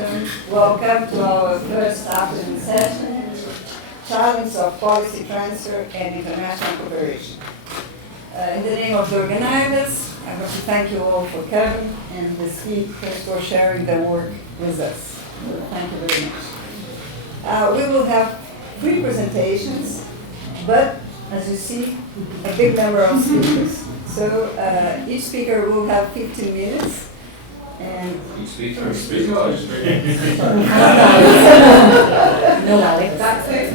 afternoon. Welcome to our first afternoon session, Challenge of Policy Transfer and International Cooperation. In the name of the organizers, I want to thank you all for coming and the speakers for sharing their work with us. So thank you very much. We will have 3 presentations, but as you see, a big number of speakers. So each speaker will have 15 minutes. And Each speaker? No, Alex. that's it.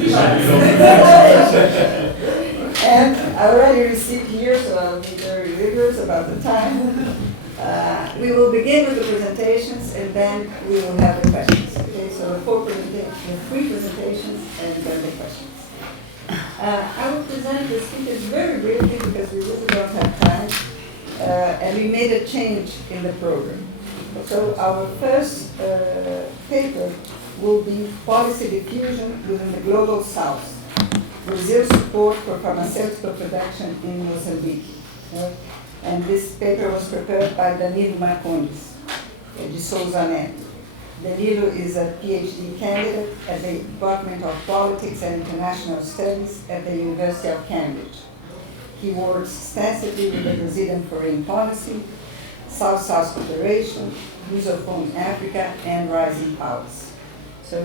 And I already received here, so I'll be very rigorous about the time. We will begin with the presentations, and then we will have the questions. Okay, so the 3 presentations, and then the questions. I will present the speakers very briefly because we really don't have time, and we made a change in the program. So our first paper will be Policy Diffusion within the Global South, Brazil's support for pharmaceutical production in Mozambique. And this paper was prepared by Danilo Marcondes, de Souza, Neto. Danilo is a PhD candidate at the Department of Politics and International Studies at the University of Cambridge. He works extensively with the Brazilian foreign policy, South-South cooperation, Lusophone Africa, and rising powers. So,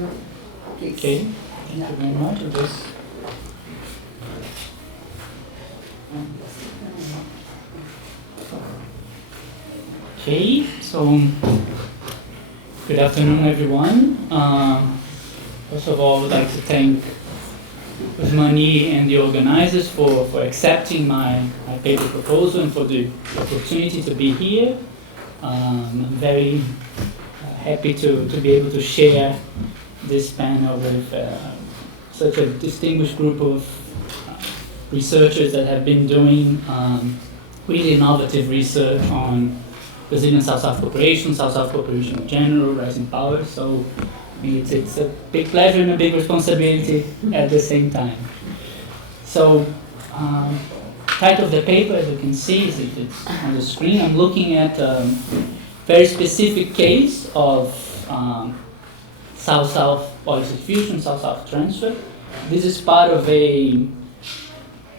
please. Okay, thank you very much. Okay, so good afternoon, everyone. First of all, I would like to thank Usmani and the organizers for accepting my paper proposal and for the opportunity to be here. I'm very happy to be able to share this panel with such a distinguished group of researchers that have been doing really innovative research on Brazilian South-South cooperation, South-South cooperation in general, rising powers. So it's a big pleasure and a big responsibility at the same time. So, title of the paper, as you can see, it's on the screen. I'm looking at a very specific case of South-South policy diffusion, South-South transfer. This is part of a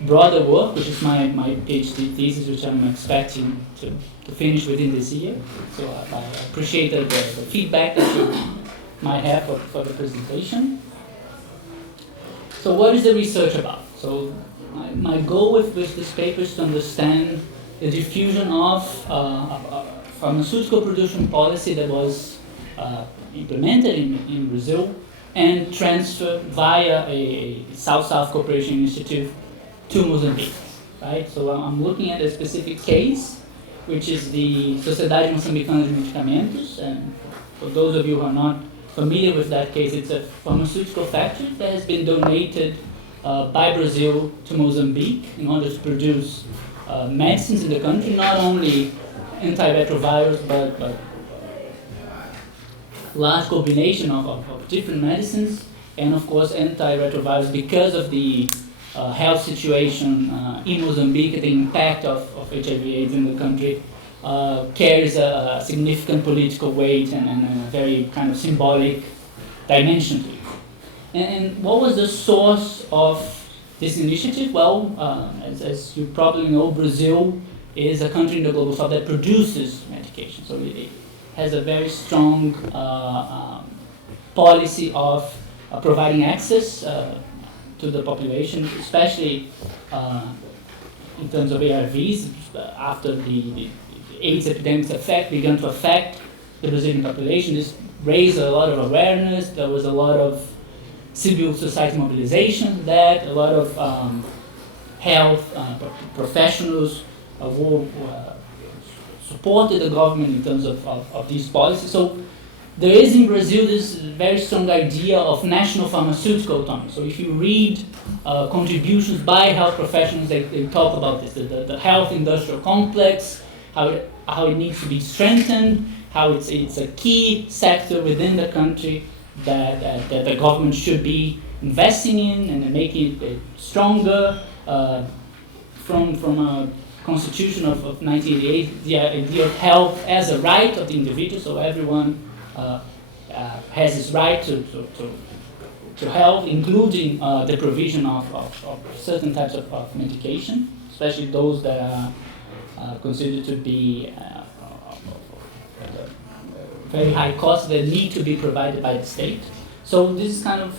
broader work, which is my PhD thesis, which I'm expecting to finish within this year. So I appreciate the feedback that you might have for the presentation. So what is the research about? So my goal with this paper is to understand the diffusion of pharmaceutical production policy that was implemented in Brazil and transferred via a South-South cooperation initiative to Mozambique. Right? So I'm looking at a specific case, which is the Sociedade Moçambicana de Medicamentos. And for those of you who are not familiar with that case, it's a pharmaceutical factory that has been donated by Brazil to Mozambique in order to produce medicines in the country, not only antiretrovirals, but large combination of different medicines, and of course antiretrovirals because of the health situation in Mozambique, the impact of HIV/AIDS in the country carries a significant political weight and a very kind of symbolic dimension to it. And what was the source of this initiative? Well, as you probably know, Brazil is a country in the global south that produces medication. So it has a very strong policy of providing access to the population, especially in terms of ARVs. After the AIDS epidemics began to affect the Brazilian population, this raised a lot of awareness. There was a lot of civil society mobilization, that a lot of health professionals who supported the government in terms of these policies. So there is in Brazil this very strong idea of national pharmaceutical autonomy. So if you read contributions by health professionals, they talk about this, the health industrial complex, how it needs to be strengthened, how it's a key sector within the country that the government should be investing in and making it stronger. From a constitution of 1988, the idea of health as a right of the individual, so everyone has its right to health, including the provision of certain types of medication, especially those that are considered to be very high cost that need to be provided by the state. So this is kind of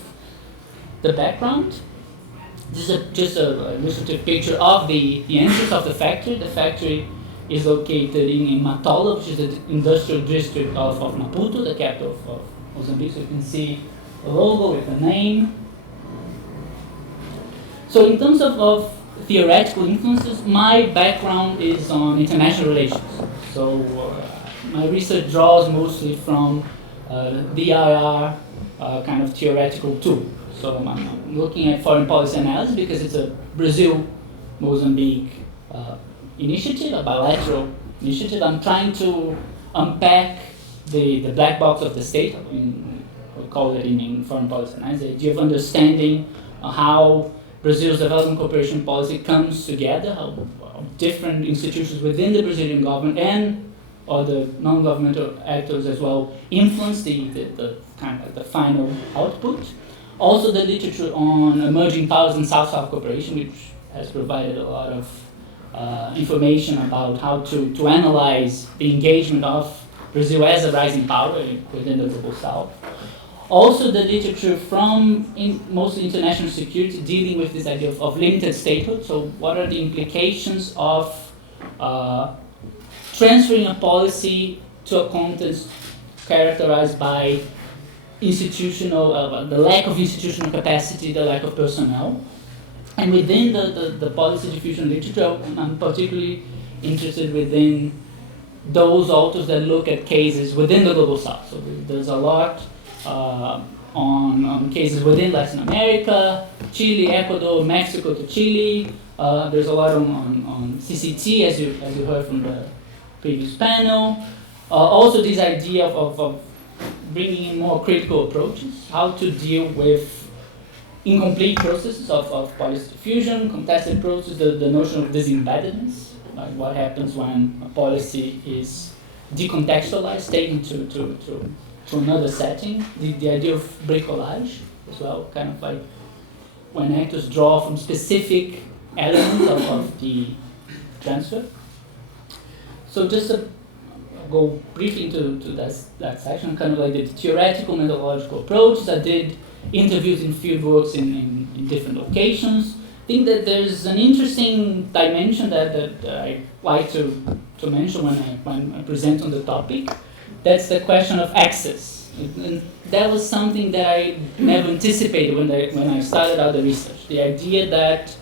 the background. This is just an illustrative picture of the entrance of the factory. The factory is located in Matola, which is the industrial district of Maputo, the capital of Mozambique. So you can see the logo with the name. So in terms of theoretical influences, my background is on international relations. So my research draws mostly from DIR kind of theoretical tool. So I'm looking at foreign policy analysis because it's a Brazil-Mozambique initiative, a bilateral initiative. I'm trying to unpack the black box of the state, we call it in foreign policy analysis, the idea of understanding how Brazil's development cooperation policy comes together, how different institutions within the Brazilian government and other non-governmental actors as well influence the kind of the final output. Also the literature on emerging powers and South-South cooperation, which has provided a lot of information about how to analyze the engagement of Brazil as a rising power within the global South. Also the literature from mostly international security dealing with this idea of limited statehood. So what are the implications of transferring a policy to a context characterized by institutional, the lack of institutional capacity, the lack of personnel. And within the policy diffusion literature, I'm particularly interested within those authors that look at cases within the global South. So there's a lot on cases within Latin America, Chile, Ecuador, Mexico to Chile. There's a lot on CCT, as you heard from the previous panel. Also this idea of bringing in more critical approaches, how to deal with incomplete processes of policy diffusion, contested processes, the notion of disembeddedness, like what happens when a policy is decontextualized, taken to another setting, the idea of bricolage as well, kind of like when actors draw from specific elements of the transfer. So just to go briefly into that section, kind of like the theoretical methodological approaches. I did interviews in fieldworks in different locations. I think that there's an interesting dimension that I like to mention when I present on the topic. That's the question of access. And that was something that I never anticipated when I started out the research. The idea that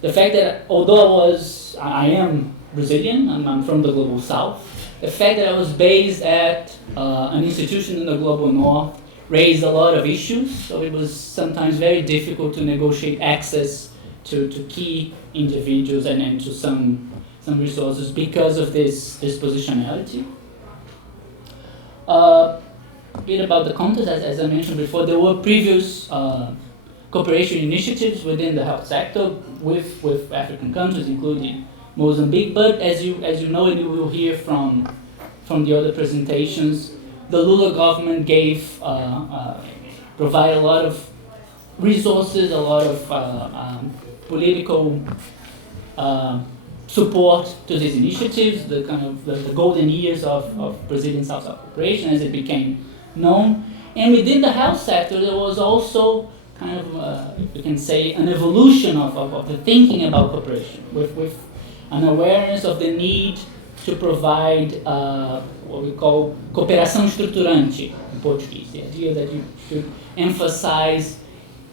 the fact that although I am Brazilian, I'm from the global South, the fact that I was based at an institution in the global North raised a lot of issues, so it was sometimes very difficult to negotiate access to key individuals and to some resources because of this positionality. A bit about the context, as I mentioned before, there were previous cooperation initiatives within the health sector with African countries, including Mozambique, but as you know and you will hear from the other presentations, the Lula government provided a lot of resources, a lot of political support to these initiatives, the kind of the golden years of Brazilian South-South cooperation as it became known. And within the health sector, there was also kind of, if we can say, an evolution of the thinking about cooperation, with an awareness of the need to provide what we call cooperação estruturante in Portuguese, the idea that you should emphasize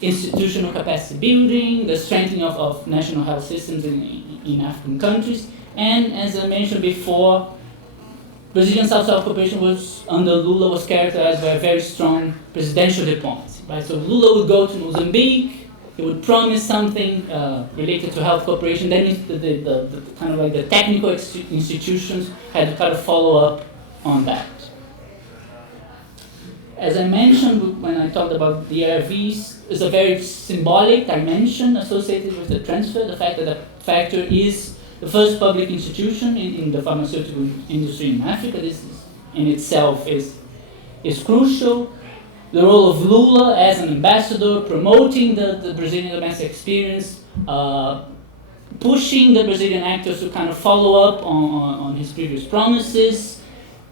institutional capacity building, the strengthening of national health systems in African countries, and as I mentioned before, Brazilian South-South cooperation under Lula was characterized by a very strong presidential diplomacy. Right? So Lula would go to Mozambique, he would promise something related to health cooperation, then the kind of like the technical institutions had to kind of follow up on that. As I mentioned when I talked about the ARVs, there's a very symbolic dimension associated with the transfer, the fact that the factory is the first public institution in the pharmaceutical industry in Africa. This in itself is crucial. the role of Lula as an ambassador, promoting the Brazilian domestic experience, pushing the Brazilian actors to kind of follow up on his previous promises,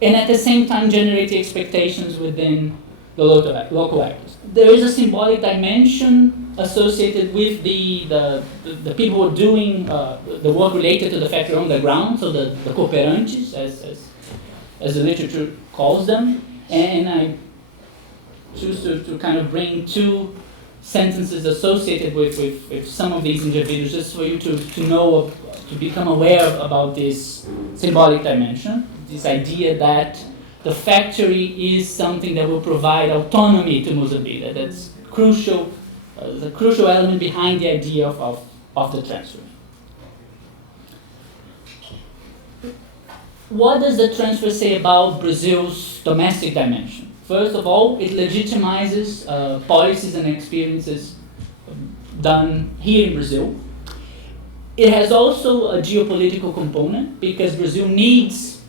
and at the same time generating expectations within the local actors. There is a symbolic dimension associated with the people who are doing the work related to the factory on the ground, so the cooperantes, as the literature calls them, and I choose to kind of bring two sentences associated with some of these individuals, just for you to know, to become aware about this symbolic dimension, this idea that the factory is something that will provide autonomy to Mozambique. That's crucial, the crucial element behind the idea of the transfer. What does the transfer say about Brazil's domestic dimension? First of all, it legitimizes policies and experiences done here in Brazil. It has also a geopolitical component because Brazil needs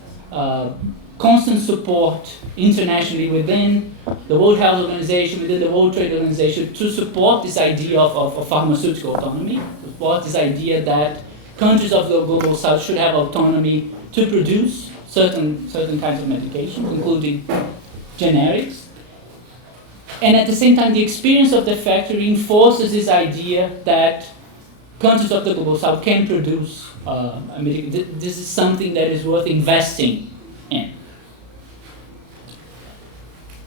constant support internationally within the World Health Organization, within the World Trade Organization, to support this idea of pharmaceutical autonomy, support this idea that countries of the global south should have autonomy to produce certain kinds of medications, including generics. And at the same time, the experience of the factory reinforces this idea that countries of the global south can produce this is something that is worth investing in.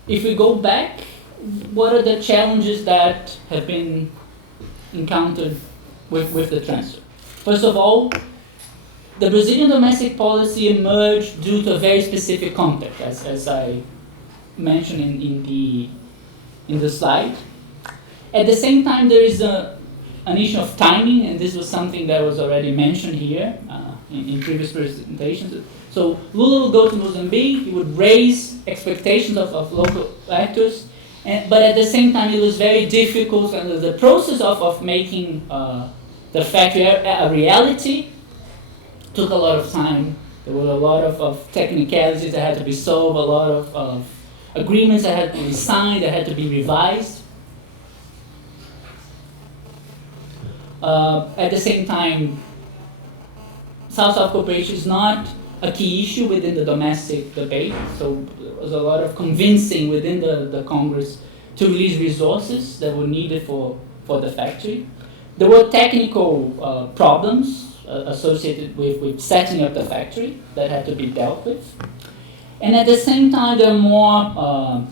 If we go back, what are the challenges that have been encountered with the transfer? First of all, the Brazilian domestic policy emerged due to a very specific context, as I mentioned in the slide. At the same time, there is an issue of timing, and this was something that was already mentioned here in previous presentations. So Lula would go to Mozambique, he would raise expectations of local actors, but at the same time it was very difficult, and the process of making the factory a reality took a lot of time. There were a lot of technicalities that had to be solved, a lot of agreements that had to be signed, that had to be revised. At the same time, South-South cooperation is not a key issue within the domestic debate, so there was a lot of convincing within the Congress to release resources that were needed for the factory. There were technical problems associated with setting up the factory that had to be dealt with. And at the same time, there are more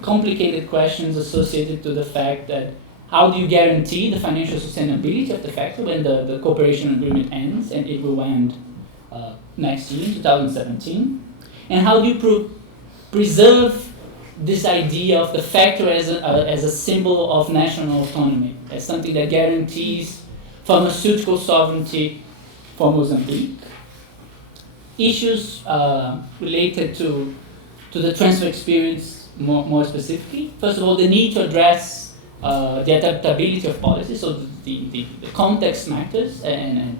complicated questions associated to the fact that how do you guarantee the financial sustainability of the factory when the cooperation agreement ends, and it will end next year, 2017? And how do you preserve this idea of the factory as a symbol of national autonomy, as something that guarantees pharmaceutical sovereignty for Mozambique? Issues related to the transfer experience more specifically. First of all, the need to address the adaptability of policy, so the context matters, and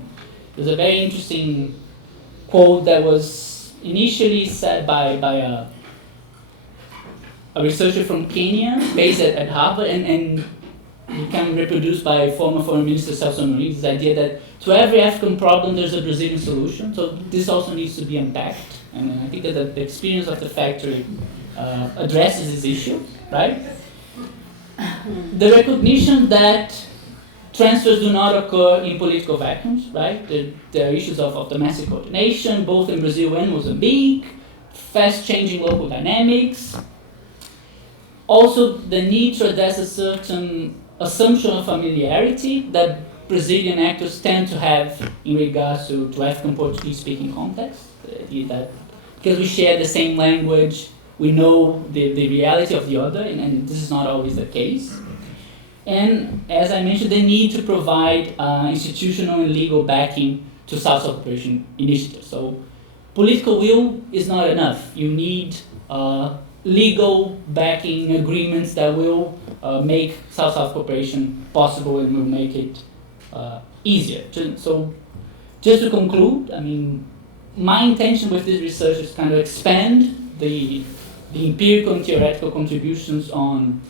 there's a very interesting quote that was initially said by a researcher from Kenya based at Harvard, and became reproduced by former Foreign Minister Souza, this idea that to every African problem there's a Brazilian solution. So this also needs to be unpacked, and I think that the experience of the factory addresses this issue, right? The recognition that transfers do not occur in political vacuums, right? There are issues of domestic coordination, both in Brazil and Mozambique, fast-changing local dynamics. Also, the need to address a certain assumption of familiarity that Brazilian actors tend to have in regards to African Portuguese-speaking context. That because we share the same language, we know the reality of the other, and this is not always the case. And as I mentioned, the need to provide institutional and legal backing to South-South cooperation initiatives. So political will is not enough. You need legal backing agreements that will make South-South cooperation possible and will make it easier. So just to conclude, I mean, my intention with this research is to kind of expand the the empirical and theoretical contributions on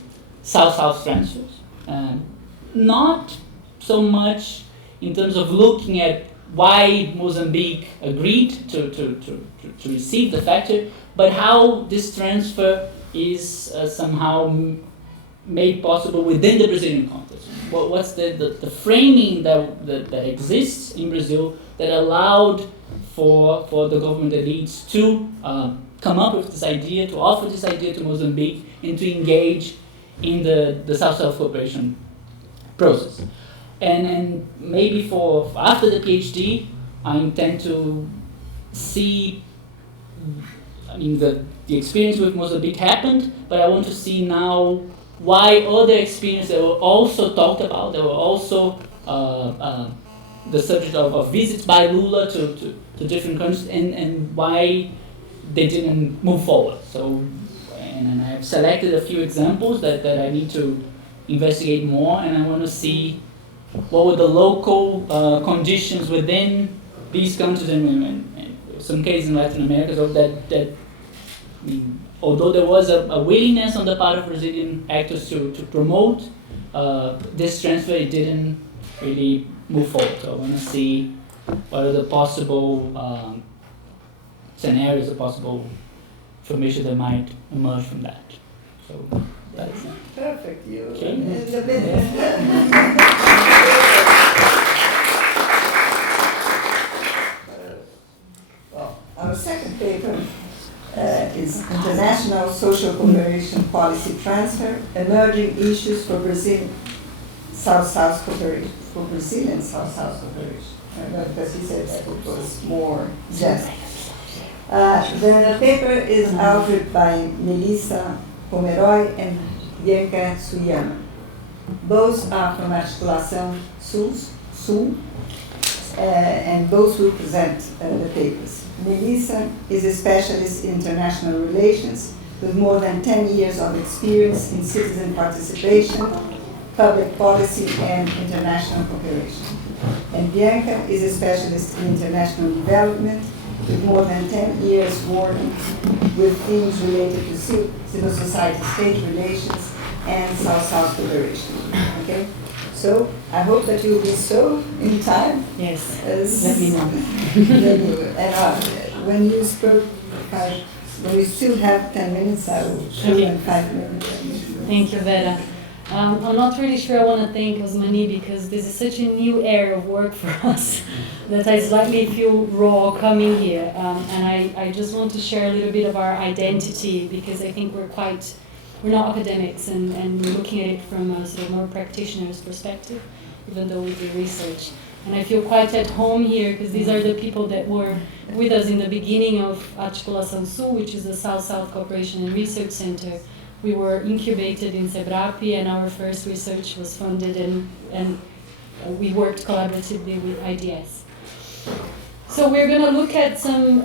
South-South transfers. Not so much in terms of looking at why Mozambique agreed to receive the factor, but how this transfer is somehow made possible within the Brazilian context. What's the framing that exists in Brazil that allowed for the government elites to come up with this idea, to offer this idea to Mozambique, and to engage in the South-South cooperation process. And maybe for after the PhD, I intend to see, the experience with Mozambique happened, but I want to see now why other experiences that were also talked about, that were also the subject of visits by Lula to different countries, and why they didn't move forward. So, and I've selected a few examples that I need to investigate more, and I want to see what were the local conditions within these countries, and some cases in Latin America, so that although there was a willingness on the part of Brazilian actors to promote this transfer, it didn't really move forward. So I want to see what are the possible scenarios, the possible information that might emerge from that. So that's it. Perfect. You Okay. in the business. Well, our second paper is International Social Cooperation Policy Transfer, Emerging Issues for Brazil South-South Cooperation, for Brazilian South-South Cooperation. Because he said that it was more general. The paper is authored by Melissa Pomeroy and Bianca Suyama. Both are from Articulação Sul, and both will present the papers. Melissa is a specialist in international relations with more than 10 years of experience in citizen participation, public policy, and international cooperation. And Bianca is a specialist in international development with more than 10 years working with themes related to civil society-state relations and South-South cooperation. Okay? So I hope that you'll be so in time. Yes, As let me know. and when you spoke, when we still have 10 minutes, I will show you in 5 minutes. Thank you, Vera. I'm not really sure I want to thank Osmani because this is such a new area of work for us that I slightly feel raw coming here. And I just want to share a little bit of our identity because I think we're not academics and we're looking at it from a sort of more practitioner's perspective, even though we do research. And I feel quite at home here because these are the people that were with us in the beginning of Articulação Sul, which is the South-South Cooperation and Research Center. We were incubated in CEBRAP and our first research was funded and we worked collaboratively with IDS. So we're going to look at some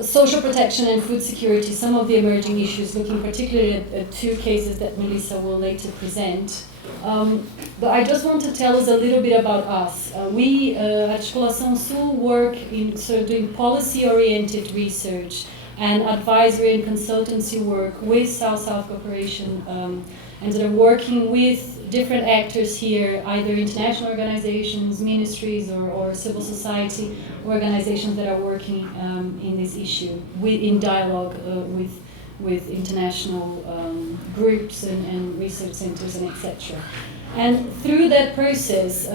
social protection and food security, some of the emerging issues, looking particularly at two cases that Melissa will later present. But I just want to tell us a little bit about us. We at Articulação Sul work in sort of doing policy-oriented research and advisory and consultancy work with South-South cooperation and sort of working with different actors here, either international organizations, ministries, or civil society organizations that are working in this issue in dialogue with international groups and research centers and etc. And through that process,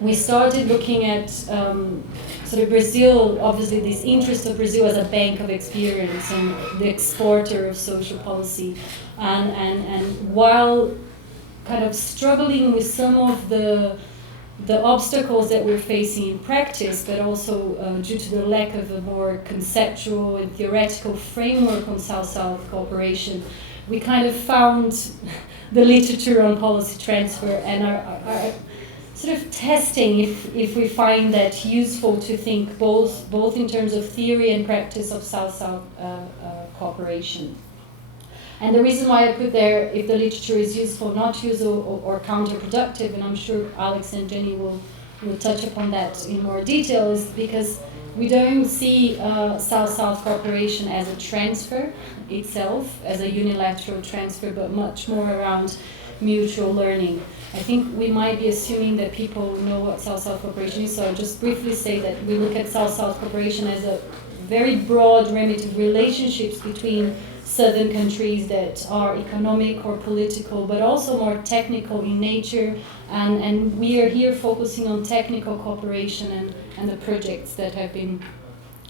we started looking at sort of Brazil, obviously this interest of Brazil as a bank of experience and the exporter of social policy. And while kind of struggling with some of the obstacles that we're facing in practice, but also due to the lack of a more conceptual and theoretical framework on South-South cooperation, we kind of found the literature on policy transfer and are sort of testing if we find that useful to think both in terms of theory and practice of South-South cooperation. And the reason why I put there, if the literature is useful, not useful or counterproductive, and I'm sure Alex and Jenny will we'll touch upon that in more detail, is because we don't see South-South cooperation as a transfer itself, as a unilateral transfer, but much more around mutual learning. I think we might be assuming that people know what South-South cooperation is, so I'll just briefly say that we look at South-South cooperation as a very broad remit of relationships between southern countries that are economic or political, but also more technical in nature, and we are here focusing on technical cooperation and the projects that have been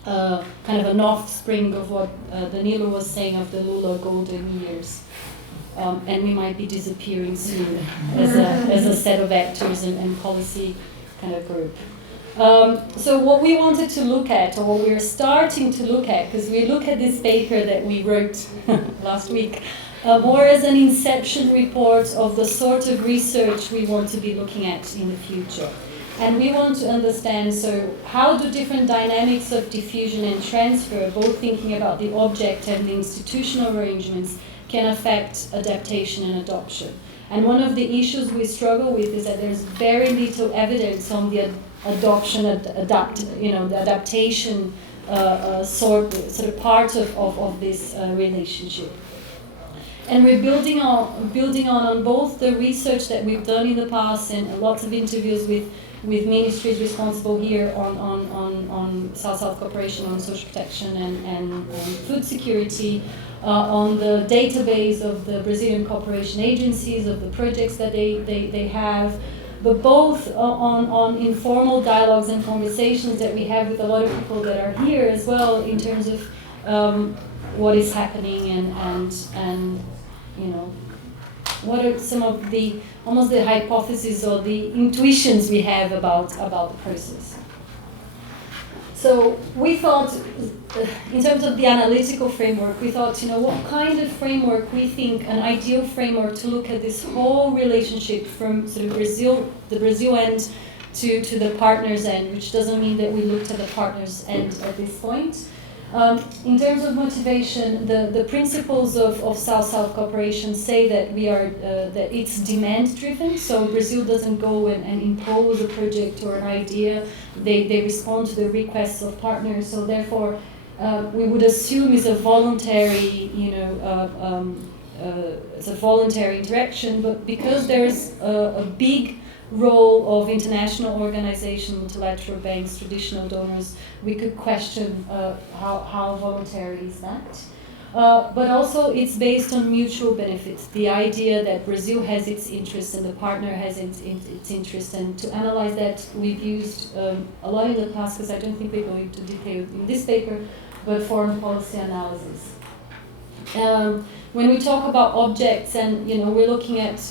kind of an offspring of what Danilo was saying of the Lula golden years. And we might be disappearing soon as a set of actors and policy kind of group. So what we wanted to look at, or what we're starting to look at, because we look at this paper that we wrote last week, more as an inception report of the sort of research we want to be looking at in the future. And we want to understand, so how do different dynamics of diffusion and transfer, both thinking about the object and the institutional arrangements, can affect adaptation and adoption. And one of the issues we struggle with is that there's very little evidence on the adoption, the adaptation sort of part of this relationship. And we're building on both the research that we've done in the past and lots of interviews with ministries responsible here on South-South cooperation, on social protection and food security, on the database of the Brazilian cooperation agencies, of the projects that they have, but both on informal dialogues and conversations that we have with a lot of people that are here as well, in terms of what is happening and you know, what are some of the almost the hypotheses or the intuitions we have about the process. So we thought, in terms of the analytical framework, we thought, what kind of framework we think an ideal framework to look at this whole relationship from sort of the Brazil end to the partners end, which doesn't mean that we looked at the partners end at this point. In terms of motivation, the principles of South-South cooperation say that that it's demand-driven. So Brazil doesn't go and impose a project or an idea. They respond to the requests of partners. So therefore, we would assume it's a voluntary, it's a voluntary interaction. But because there's a big role of international organizations, multilateral banks, traditional donors, we could question how voluntary is that. But also it's based on mutual benefits. The idea that Brazil has its interest and the partner has its interest. And to analyze that, we've used a lot in the past, because I don't think we go into detail in this paper, but foreign policy analysis. When we talk about objects and, we're looking at,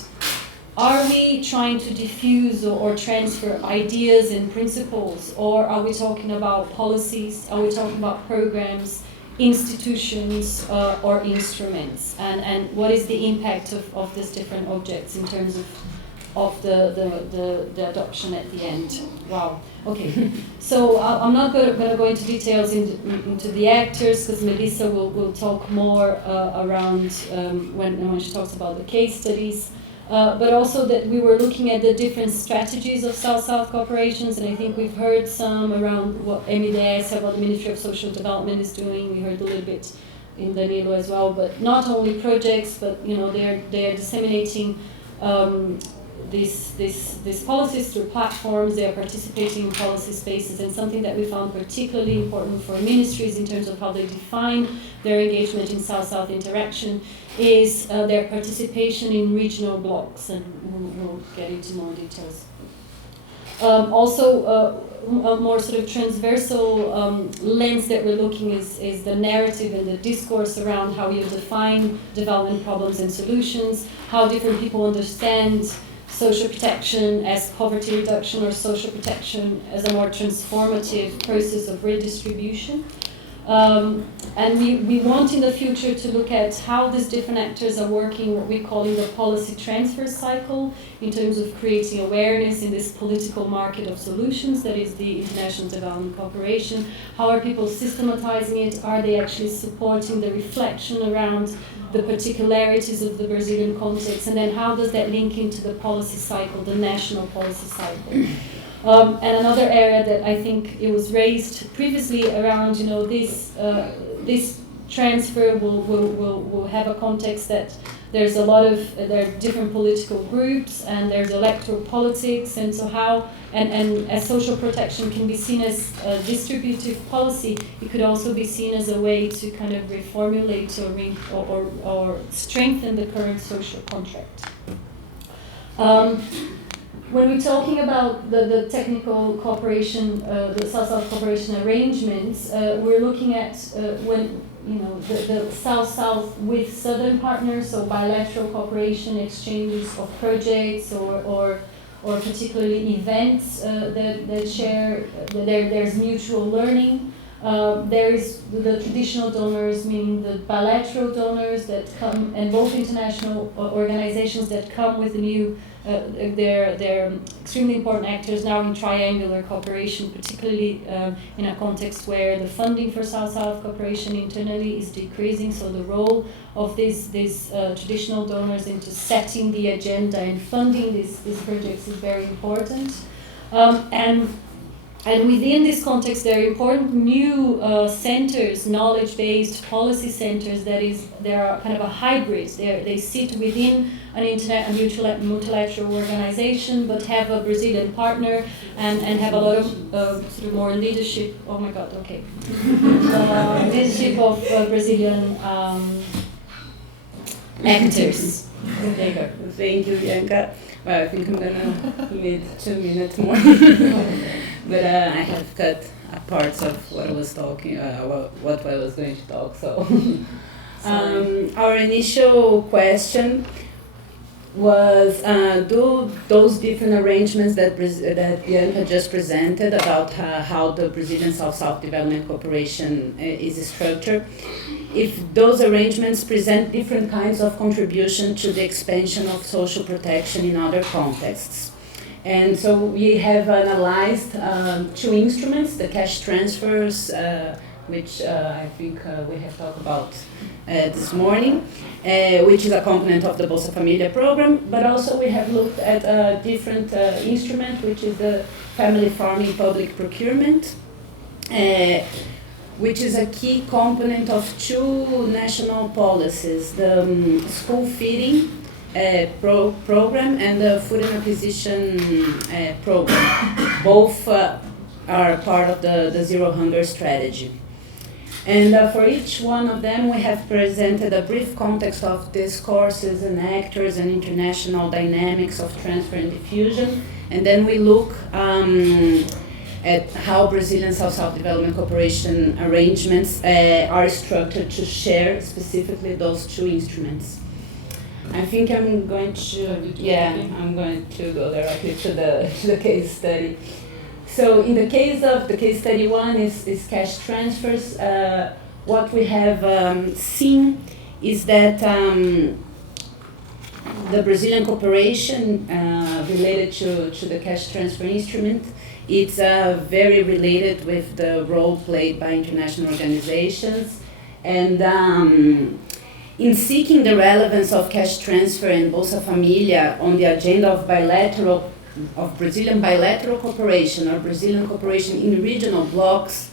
are we trying to diffuse or transfer ideas and principles, or are we talking about policies? Are we talking about programs, institutions, or instruments? And what is the impact of these different objects in terms of the adoption at the end? Wow. Okay. So I'm not going to go into details into the actors, because Melissa will talk more around when she talks about the case studies. But also that we were looking at the different strategies of South-South cooperations, and I think we've heard some around what MEDS, what the Ministry of Social Development is doing. We heard a little bit in Danilo as well, but not only projects, but they are disseminating these policies through platforms. They are participating in policy spaces, and something that we found particularly important for ministries in terms of how they define their engagement in South-South interaction is their participation in regional blocs, and we'll get into more details. Also, a more sort of transversal lens that we're looking is the narrative and the discourse around how you define development problems and solutions, how different people understand social protection as poverty reduction, or social protection as a more transformative process of redistribution. And we want in the future to look at how these different actors are working, what we're calling the policy transfer cycle, in terms of creating awareness in this political market of solutions that is the international development cooperation. How are people systematizing it? Are they actually supporting the reflection around the particularities of the Brazilian context? And then how does that link into the policy cycle, the national policy cycle? And another area that I think it was raised previously around, this transfer will have a context that there's a lot of there are different political groups and there's electoral politics, and so how and as social protection can be seen as a distributive policy, it could also be seen as a way to kind of reformulate or strengthen the current social contract. When we're talking about the technical cooperation, the South-South cooperation arrangements, we're looking at when the South-South with Southern partners, so bilateral cooperation, exchanges of projects or particularly events that share. There's mutual learning. There is the traditional donors, meaning the bilateral donors that come, and both international organizations that come with the new. They're extremely important actors now in triangular cooperation, particularly in a context where the funding for South-South cooperation internally is decreasing. So the role of these traditional donors into setting the agenda and funding these projects is very important. And within this context, there are important new centers, knowledge-based policy centers. They are kind of a hybrid. They sit within a multilateral organization, but have a Brazilian partner and have a lot of sort of more leadership. Oh my God, okay. Leadership of Brazilian actors. There you go. Thank you, Bianca. Well, I think I'm gonna need 2 minutes more. But I have cut parts of what I was talking, what I was going to talk. So, our initial question was: do those different arrangements that Bianca just presented about how the Brazilian South-South Development Cooperation is structured, if those arrangements present different kinds of contribution to the expansion of social protection in other contexts? And so we have analyzed 2 instruments, the cash transfers, which I think we have talked about this morning, which is a component of the Bolsa Familia program, but also we have looked at a different instrument, which is the family farming public procurement, which is a key component of 2 national policies, the school feeding program and the food and acquisition program. Both are part of the Zero Hunger strategy. And for each one of them, we have presented a brief context of discourses and actors and international dynamics of transfer and diffusion. And then we look at how Brazilian South-South Development Cooperation arrangements are structured to share specifically those 2 instruments. I think I'm going to go directly to the case study. So in the case of the case study 1 is cash transfers. What we have seen is that the Brazilian cooperation related to the cash transfer instrument, it's very related with the role played by international organizations, and in seeking the relevance of cash transfer and Bolsa Familia on the agenda of Brazilian bilateral cooperation or Brazilian cooperation in regional blocks,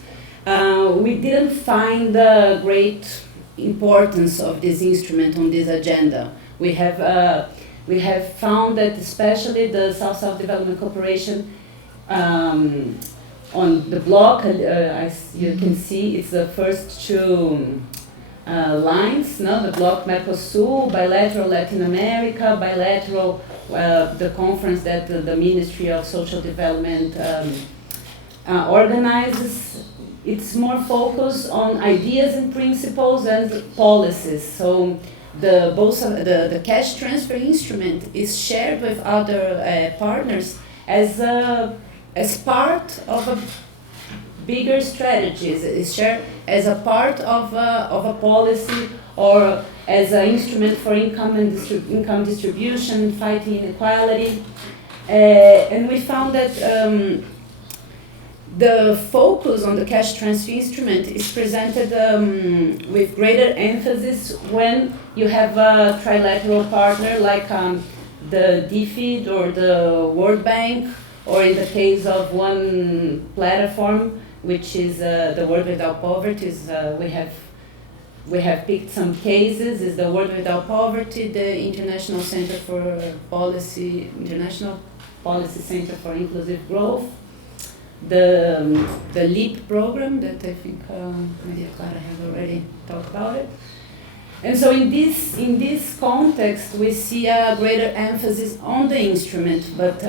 we didn't find the great importance of this instrument on this agenda. We have found that especially the South-South Development Cooperation on the block, as you can see, it's the first 2 lines, no? The bloc Mercosul, bilateral Latin America, bilateral the conference that the Ministry of Social Development organizes. It's more focused on ideas and principles and policies. So the cash transfer instrument is shared with other partners as part of a bigger strategies. Is shared as a part of a policy or as an instrument for income distribution, fighting inequality. And we found that the focus on the cash transfer instrument is presented with greater emphasis when you have a trilateral partner like the DFID or the World Bank or in the case of one platform, which is the World Without Poverty, we have picked some cases, is the World Without Poverty, the International Center for Policy, International Policy Center for Inclusive Growth, the LEAP program that I think Maria Clara has already talked about it. And so in this context, we see a greater emphasis on the instrument, but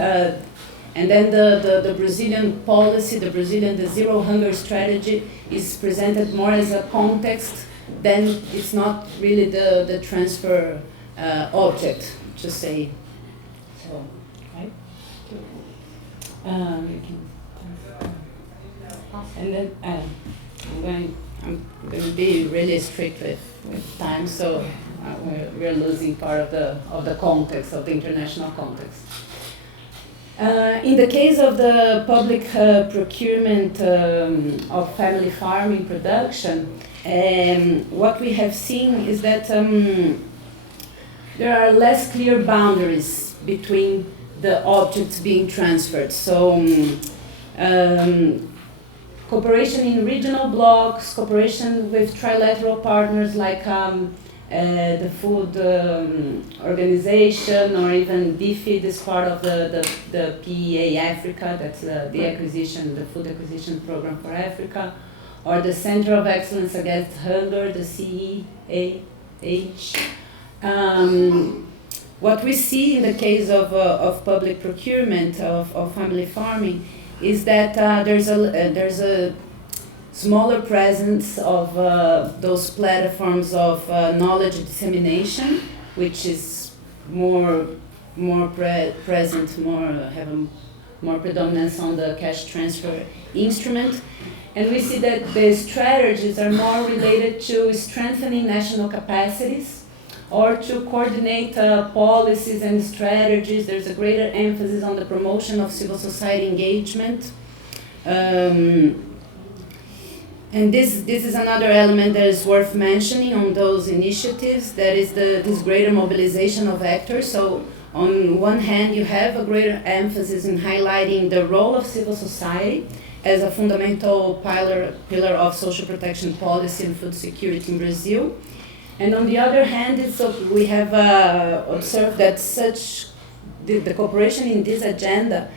and then the Brazilian policy, the zero hunger strategy is presented more as a context, then it's not really the transfer object, to say. So, right? And then I'm going to be really strict with time, so we're losing part of the context, of the international context. In the case of the public procurement of family farming production, what we have seen is that there are less clear boundaries between the objects being transferred. So cooperation in regional blocks, cooperation with trilateral partners like the Food Organization, or even DFID is part of the PEA Africa, that's the Food Acquisition Program for Africa, or the Center of Excellence Against Hunger, the CEAH. What we see in the case of public procurement of family farming is that there's a smaller presence of those platforms of knowledge dissemination, which is more present, have a more predominance on the cash transfer instrument. And we see that the strategies are more related to strengthening national capacities or to coordinate policies and strategies. There's a greater emphasis on the promotion of civil society engagement. And this is another element that is worth mentioning on those initiatives, that is this greater mobilization of actors. So on one hand, you have a greater emphasis in highlighting the role of civil society as a fundamental pillar of social protection policy and food security in Brazil. And on the other hand, we have observed that the cooperation in this agenda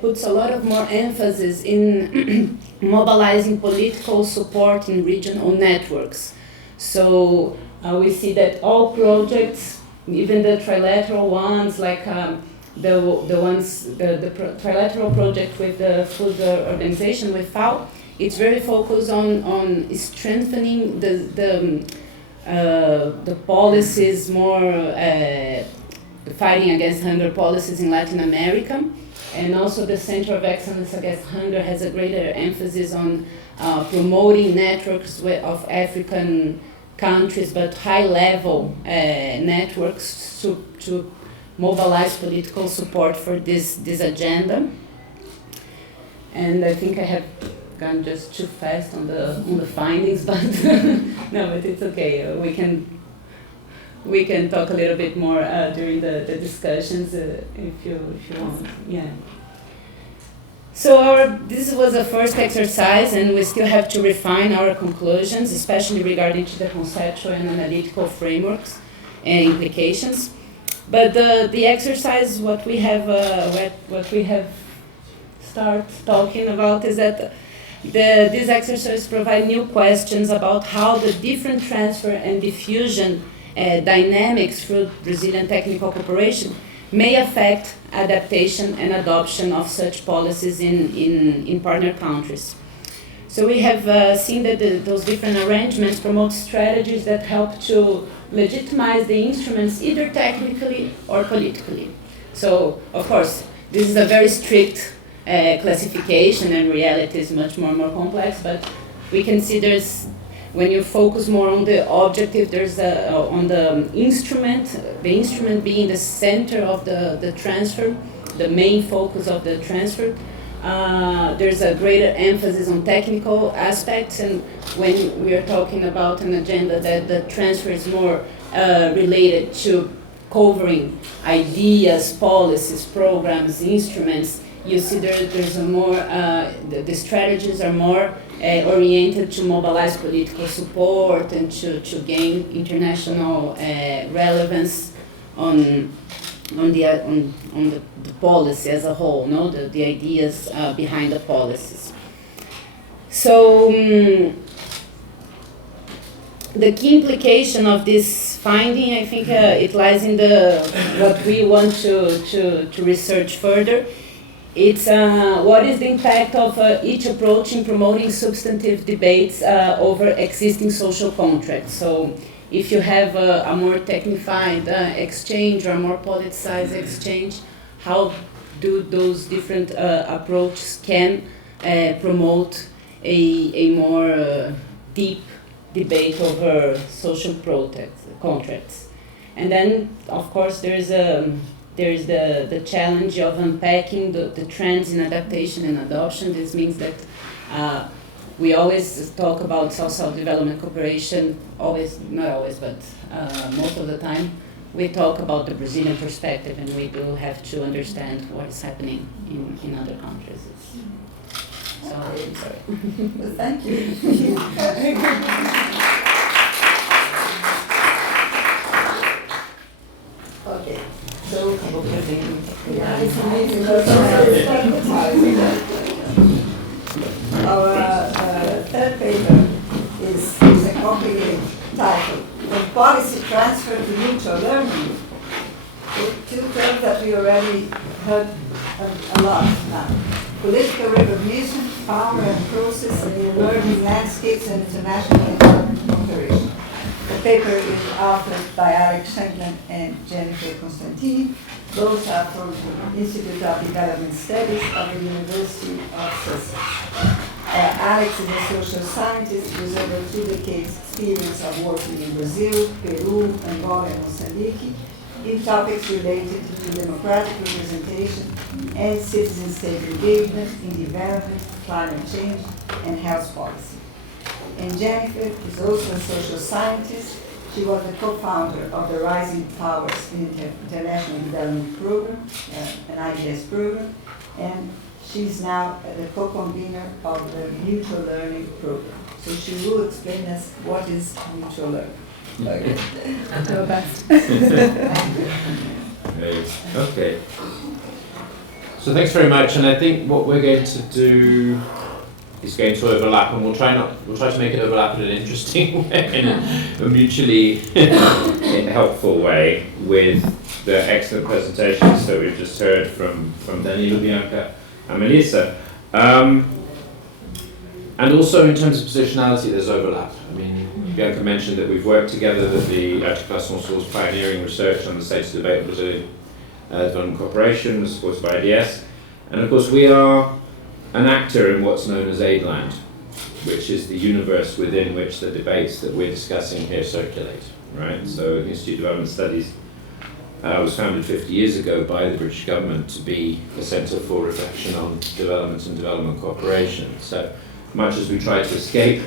puts a lot of more emphasis in mobilizing political support in regional networks. So we see that all projects, even the trilateral ones, like the trilateral project with the Food Organization, with FAO, it's very focused on strengthening the policies, more fighting against hunger policies in Latin America. And also the Center of Excellence Against Hunger has a greater emphasis on promoting networks of African countries, but high-level networks to mobilize political support for this agenda. And I think I have gone just too fast on the findings, but no, but it's okay. We can talk a little bit more during the discussions if you want. Yeah. So this was the first exercise, and we still have to refine our conclusions, especially regarding to the conceptual and analytical frameworks and implications. But the exercise, what we have start talking about is that this exercise provide new questions about how the different transfer and diffusion dynamics through Brazilian technical cooperation may affect adaptation and adoption of such policies in partner countries. So we have seen that those different arrangements promote strategies that help to legitimize the instruments either technically or politically. So, of course, this is a very strict classification, and reality is much more complex, but we can see when you focus more on the objective, there's on the instrument being the center of the transfer, the main focus of the transfer. There's a greater emphasis on technical aspects, and when we are talking about an agenda that the transfer is more related to covering ideas, policies, programs, instruments, you see there's a more, the strategies are more oriented to mobilize political support and to gain international relevance on the policy as a whole, no, the ideas behind the policies. So the key implication of this finding, I think, it lies in what we want to research further. It's what is the impact of each approach in promoting substantive debates over existing social contracts. So if you have a more technified exchange or a more politicized exchange, how do those different approaches can promote a more deep debate over social contracts. And then, of course, there's the challenge of unpacking the trends in adaptation and adoption. This means that we always talk about South-South development cooperation, not always, but most of the time, we talk about the Brazilian perspective, and we do have to understand what is happening in other countries. So, I'm sorry. Well, thank you. Okay, so yeah, it's amazing. Our third paper is a complicated title: From Policy Transfer to Mutual Learning. Two terms that we already heard a lot now. Political recognition, power and process in the emerging landscapes and international development cooperation. The paper is authored by Alex Shankland and Jennifer Constantine. Both are from the Institute of Development Studies of the University of Sussex. Alex is a social scientist with over 2 decades experience of working in Brazil, Peru, Angola, and Mozambique in topics related to democratic representation and citizen state engagement in development, climate change, and health policy. And Jennifer is also a social scientist. She was the co-founder of the Rising Powers International Development Program, an IDS program, and she's now the co-convener of the Mutual Learning Program. So she will explain us what is mutual learning. Okay. Do our best. Great. Okay. So thanks very much, and I think what we're going to do is going to overlap, and we'll try to make it overlap in an interesting way, in a mutually helpful way, with the excellent presentations that we've just heard from Danilo, Bianca, and Melissa. And also in terms of positionality, there's overlap. I mean, Bianca mentioned that we've worked together, that the Articulação was pioneering research on the status of debate of Brazilian development cooperation, was supported by IDS. And of course, we are an actor in what's known as Aidland, which is the universe within which the debates that we're discussing here circulate, right? So the Institute of Development Studies was founded 50 years ago by the British government to be a centre for reflection on development and development cooperation. So much as we try to escape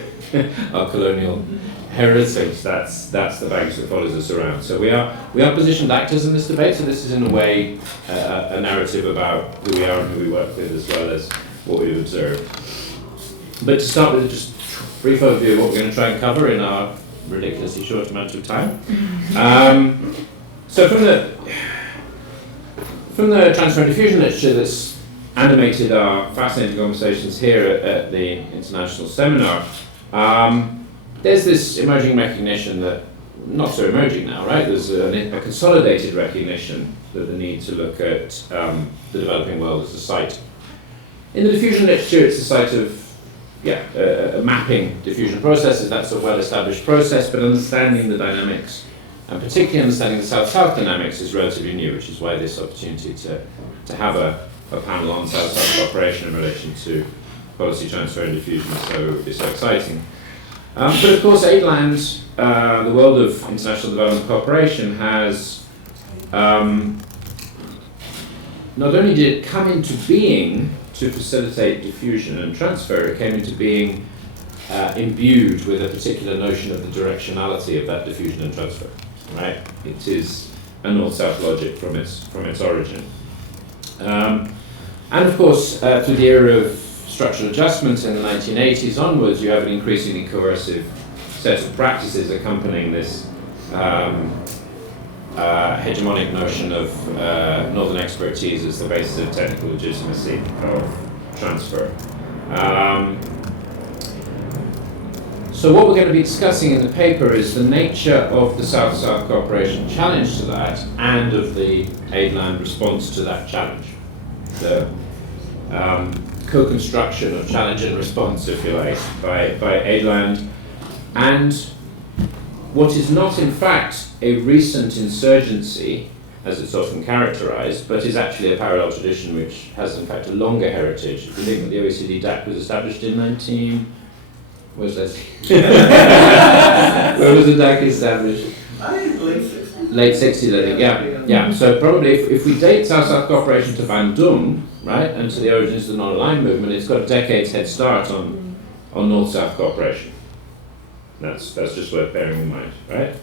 our colonial heritage, that's the baggage that follows us around. So we are positioned actors in this debate, so this is in a way a narrative about who we are and who we work with, as well as what we've observed. But to start with, just a brief overview of what we're going to try and cover in our ridiculously short amount of time. So from the transfer and diffusion literature that's animated our fascinating conversations here at the international seminar, there's this emerging recognition that, not so emerging now, right? There's a consolidated recognition of the need to look at the developing world as a site. In the diffusion literature, it's a site of mapping diffusion processes. That's a well-established process, but understanding the dynamics, and particularly understanding the South-South dynamics, is relatively new, which is why this opportunity to have a panel on South-South cooperation in relation to policy transfer and diffusion is so exciting. But of course, Aidland, the world of international development cooperation, has not only did it come into being to facilitate diffusion and transfer, it came into being imbued with a particular notion of the directionality of that diffusion and transfer. Right? It is a north-south logic from its origin. And of course, through the era of structural adjustment in the 1980s onwards, you have an increasingly coercive set of practices accompanying this hegemonic notion of northern expertise as the basis of technical legitimacy of transfer. So what we're going to be discussing in the paper is the nature of the South-South cooperation challenge to that and of the aid-land response to that challenge. The co-construction of challenge and response, if you like, by aid-land, and what is not in fact a recent insurgency, as it's often characterized, but is actually a parallel tradition which has in fact a longer heritage. If you think that the OECD DAC was established in where was the DAC established? Late 60s, I think, yeah. So probably if we date South-South cooperation to Van Dum, right, and to the origins of the non-aligned movement, it's got a decade's head start on North-South cooperation. That's just worth bearing in mind, right?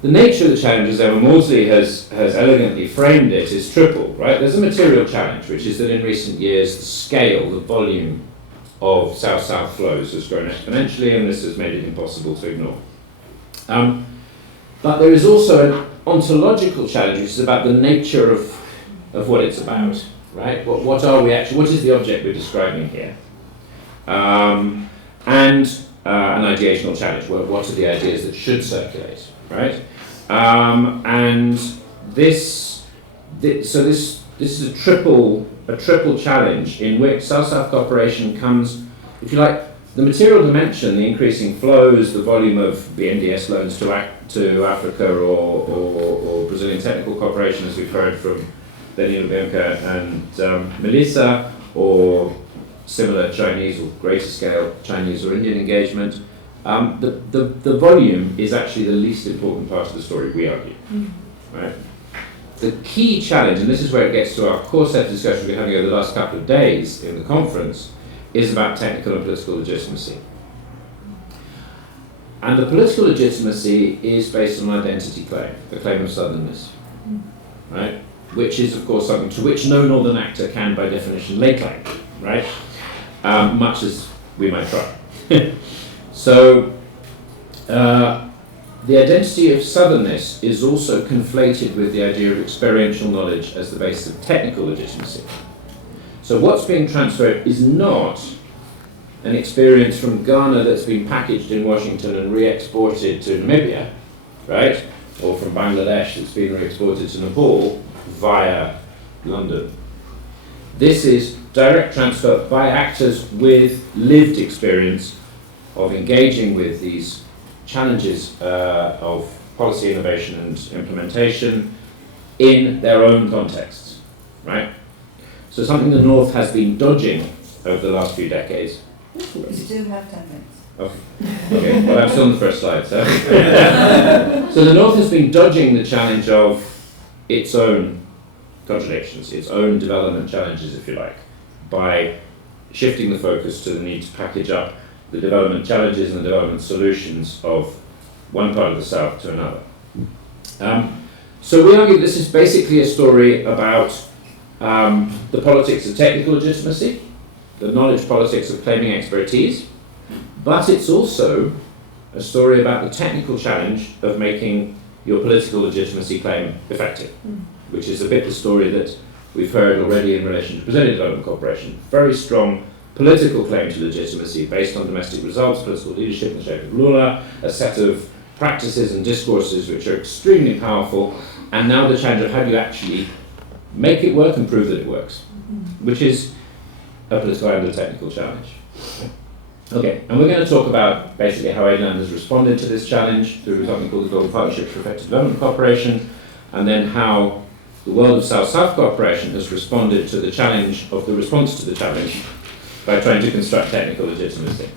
The nature of the challenge, as Emma Maudsley has elegantly framed it, is triple, right? There's a material challenge, which is that in recent years, the scale, the volume of South-South flows has grown exponentially, and this has made it impossible to ignore. But there is also an ontological challenge, which is about the nature of what it's about, right? What are we actually, what is the object we're describing here? And an ideational challenge, what are the ideas that should circulate, right? And this is a triple challenge in which South-South cooperation comes, if you like, the material dimension, the increasing flows, the volume of BNDES loans to Africa or Brazilian technical cooperation, as we've heard from Danilo, Bianca and Melissa, or similar Chinese or greater scale Chinese or Indian engagement. The volume is actually the least important part of the story, we argue. Right? The key challenge, and this is where it gets to our core set of discussions we're having over the last couple of days in the conference, is about technical and political legitimacy. And the political legitimacy is based on an identity claim, the claim of southernness, right? Which is, of course, something to which no northern actor can, by definition, lay claim, right? Much as we might try. So, the identity of southernness is also conflated with the idea of experiential knowledge as the basis of technical legitimacy. So what's being transferred is not an experience from Ghana that's been packaged in Washington and re-exported to Namibia, right? Or from Bangladesh that's been re-exported to Nepal via London. This is direct transfer by actors with lived experience of engaging with these challenges of policy innovation and implementation in their own contexts, right? So something the North has been dodging over the last few decades. You still have 10 minutes. Okay, well I'm still on the first slide, so. So the North has been dodging the challenge of its own contradictions, its own development challenges, if you like, by shifting the focus to the need to package up the development challenges and the development solutions of one part of the South to another. So we argue this is basically a story about the politics of technical legitimacy, the knowledge politics of claiming expertise, but it's also a story about the technical challenge of making your political legitimacy claim effective, which is a bit the story that we've heard already in relation to Brazilian development cooperation. Very strong political claim to legitimacy based on domestic results, political leadership in the shape of Lula, a set of practices and discourses which are extremely powerful, and now the challenge of how do you actually make it work and prove that it works, which is a political and a technical challenge. Okay, and we're going to talk about basically how aid-land has responded to this challenge through something called the Global Partnership for Effective Development Cooperation, and then how the world of South-South cooperation has responded to the challenge of the response to the challenge by trying to construct technical legitimacy.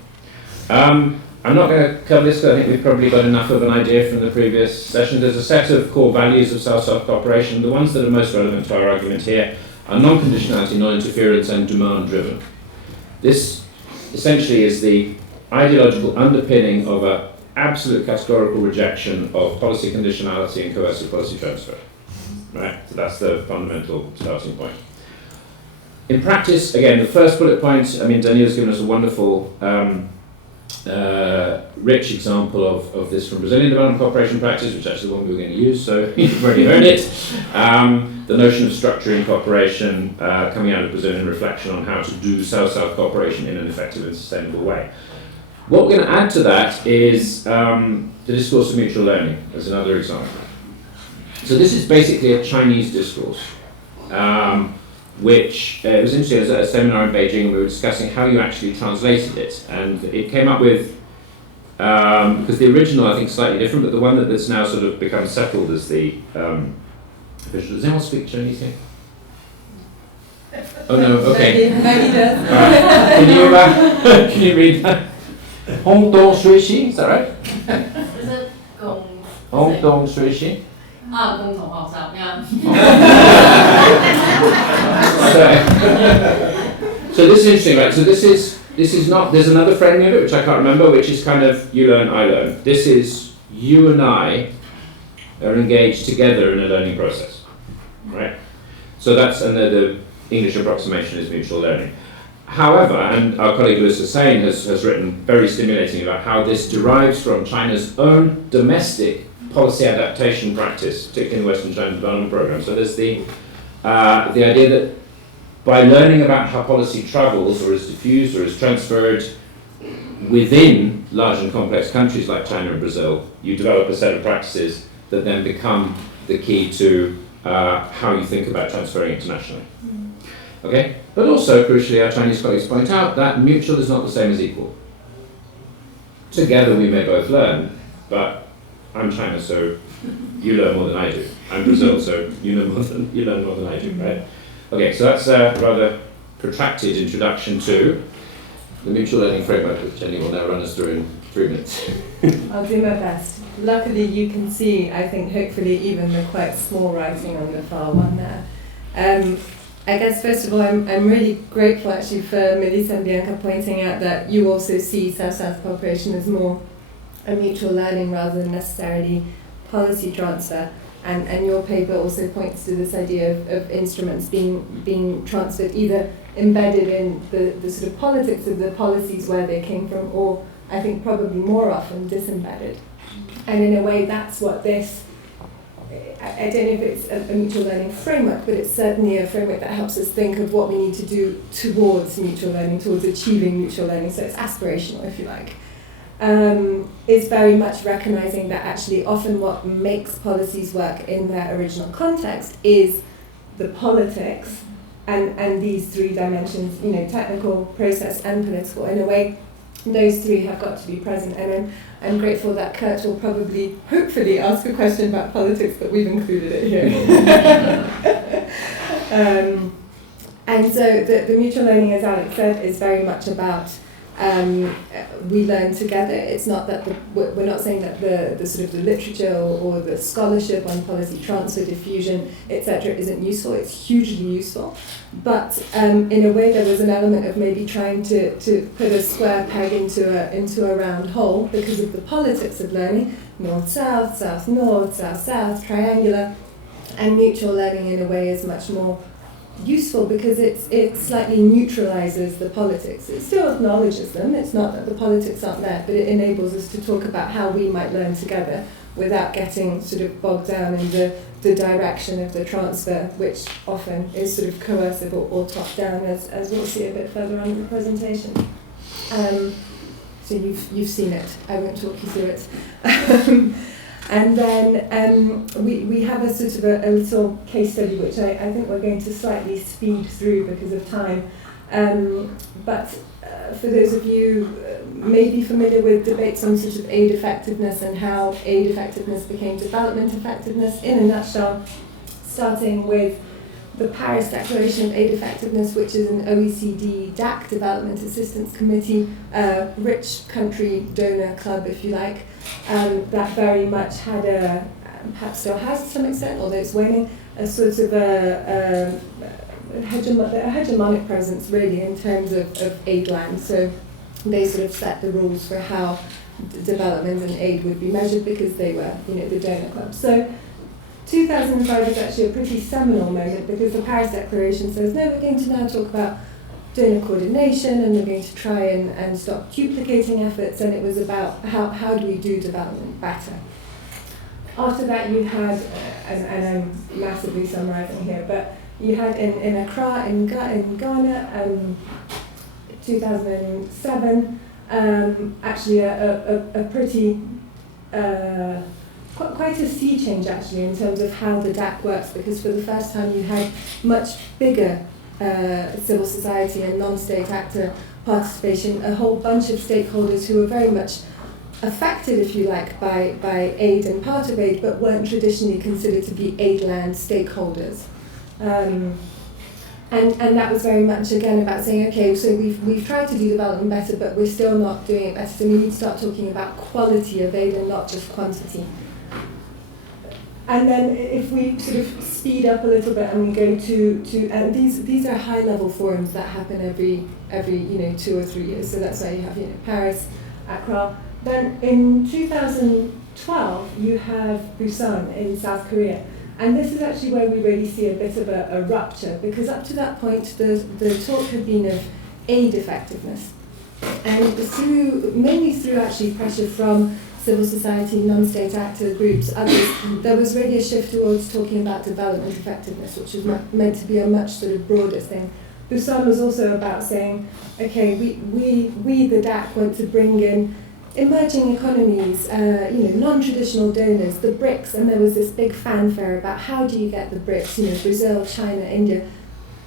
I'm not going to cover this because I think we've probably got enough of an idea from the previous session. There's a set of core values of South-South cooperation. The ones that are most relevant to our argument here are non-conditionality, non-interference, and demand-driven. This essentially is the ideological underpinning of an absolute categorical rejection of policy conditionality and coercive policy transfer. Right? So that's the fundamental starting point. In practice, again, the first bullet point, I mean, Danilo's given us a wonderful, rich example of this from Brazilian development cooperation practice, which is actually the one we were going to use, so you've already heard it. The notion of structuring cooperation coming out of Brazilian reflection on how to do South-South cooperation in an effective and sustainable way. What we're going to add to that is the discourse of mutual learning, as another example. So this is basically a Chinese discourse, which it was interesting. I was at a seminar in Beijing and we were discussing how you actually translated it, and it came up with, because the original I think is slightly different, but the one that's now sort of become settled as the official. Does anyone speak Chinese here? Oh no, okay. Maggie does. Can you read that? Hong Dong Shui Xi, is that right? Is it Gong? Hong Dong Shui Xi. 共同學習啱。 So this is interesting, right? So this is not. There's another framing of it which I can't remember, which is kind of you learn, I learn. This is you and I are engaged together in a learning process, right? So that's, and the English approximation is mutual learning. However, and our colleague Louis Hussain has written very stimulating about how this derives from China's own domestic policy adaptation practice, particularly in the Western China Development Programme. So there's the idea that by learning about how policy travels or is diffused or is transferred within large and complex countries like China and Brazil, you develop a set of practices that then become the key to how you think about transferring internationally. Okay? But also, crucially, our Chinese colleagues point out that mutual is not the same as equal. Together we may both learn, but I'm China, so you learn more than I do. I'm Brazil, so you learn more than I do, right? Okay, so that's a rather protracted introduction to the mutual learning framework, which Jenny will now run us through in 3 minutes. I'll do my best. Luckily, you can see, I think, hopefully, even the quite small writing on the far one there. I guess, first of all, I'm really grateful, actually, for Melissa and Bianca pointing out that you also see South-South cooperation as more a mutual learning rather than necessarily policy transfer. And your paper also points to this idea of instruments being transferred, either embedded in the sort of politics of the policies where they came from, or I think probably more often disembedded. And in a way, that's what this, I don't know if it's a mutual learning framework, but it's certainly a framework that helps us think of what we need to do towards mutual learning, towards achieving mutual learning. So it's aspirational, if you like. Is very much recognizing that actually often what makes policies work in their original context is the politics and these three dimensions, you know, technical, process and political. In a way, those three have got to be present, and I'm grateful that Kurt will probably, hopefully, ask a question about politics, but we've included it here. And so the mutual learning, as Alex said, is very much about we learn together. It's not that we're not saying that the sort of the literature or the scholarship on policy transfer, diffusion, etc. isn't useful. It's hugely useful, but in a way there was an element of maybe trying to put a square peg into a round hole because of the politics of learning: north-south, south-north, south-south, triangular, and mutual learning in a way is much more useful because it slightly neutralizes the politics. It still acknowledges them. It's not that the politics aren't there, but it enables us to talk about how we might learn together without getting sort of bogged down in the direction of the transfer, which often is sort of coercive or top down, as we'll see a bit further on in the presentation. So you've seen it. I won't talk you through it. And then we have a sort of a little case study which I think we're going to slightly speed through because of time. But for those of you maybe familiar with debates on sort of aid effectiveness and how aid effectiveness became development effectiveness, in a nutshell, starting with the Paris Declaration of Aid Effectiveness, which is an OECD DAC, Development Assistance Committee, rich country donor club, if you like, that very much had perhaps still has to some extent, although it's waning, a sort of a hegemonic presence really in terms of aid land. So they sort of set the rules for how development and aid would be measured because they were, you know, the donor club. So 2005 is actually a pretty seminal moment because the Paris Declaration says, no, we're going to now talk about donor coordination and we're going to try and stop duplicating efforts, and it was about how do we do development better. After that you had, and I'm massively summarising here, but you had in Accra in Ghana, 2007, actually a pretty, quite a sea change actually in terms of how the DAC works, because for the first time you had much bigger civil society and non-state actor participation, a whole bunch of stakeholders who were very much affected, if you like, by aid and part of aid, but weren't traditionally considered to be aid land stakeholders. And that was very much again about saying, okay, so we've tried to do development better, but we're still not doing it better, so we need to start talking about quality of aid and not just quantity. And then if we sort of speed up a little bit and we go to and these are high level forums that happen every 2 or 3 years. So that's why you have Paris, Accra. Then in 2012 you have Busan in South Korea, and this is actually where we really see a bit of a rupture, because up to that point the talk had been of aid effectiveness, and mainly through actually pressure from civil society, non-state actor groups, others, there was really a shift towards talking about development effectiveness, which was meant to be a much sort of broader thing. Busan was also about saying, okay, we the DAC want to bring in emerging economies, non-traditional donors, the BRICS, and there was this big fanfare about how do you get the BRICS, Brazil, China, India,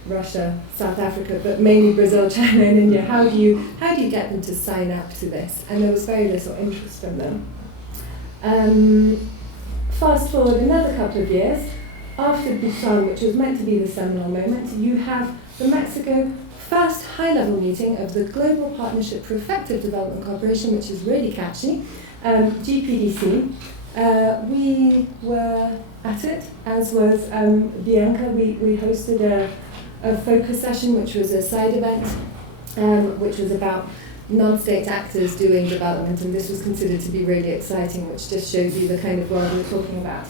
Russia, South Africa, but mainly Brazil, China and India. How do you get them to sign up to this? And there was very little interest from them. Fast forward another couple of years, after Busan, which was meant to be the seminal moment, you have the Mexico first high-level meeting of the Global Partnership for Effective Development Cooperation, which is really catchy, GPDC. We were at it, as was Bianca. We hosted a focus session, which was a side event, which was about non-state actors doing development, and this was considered to be really exciting, which just shows you the kind of world we're talking about.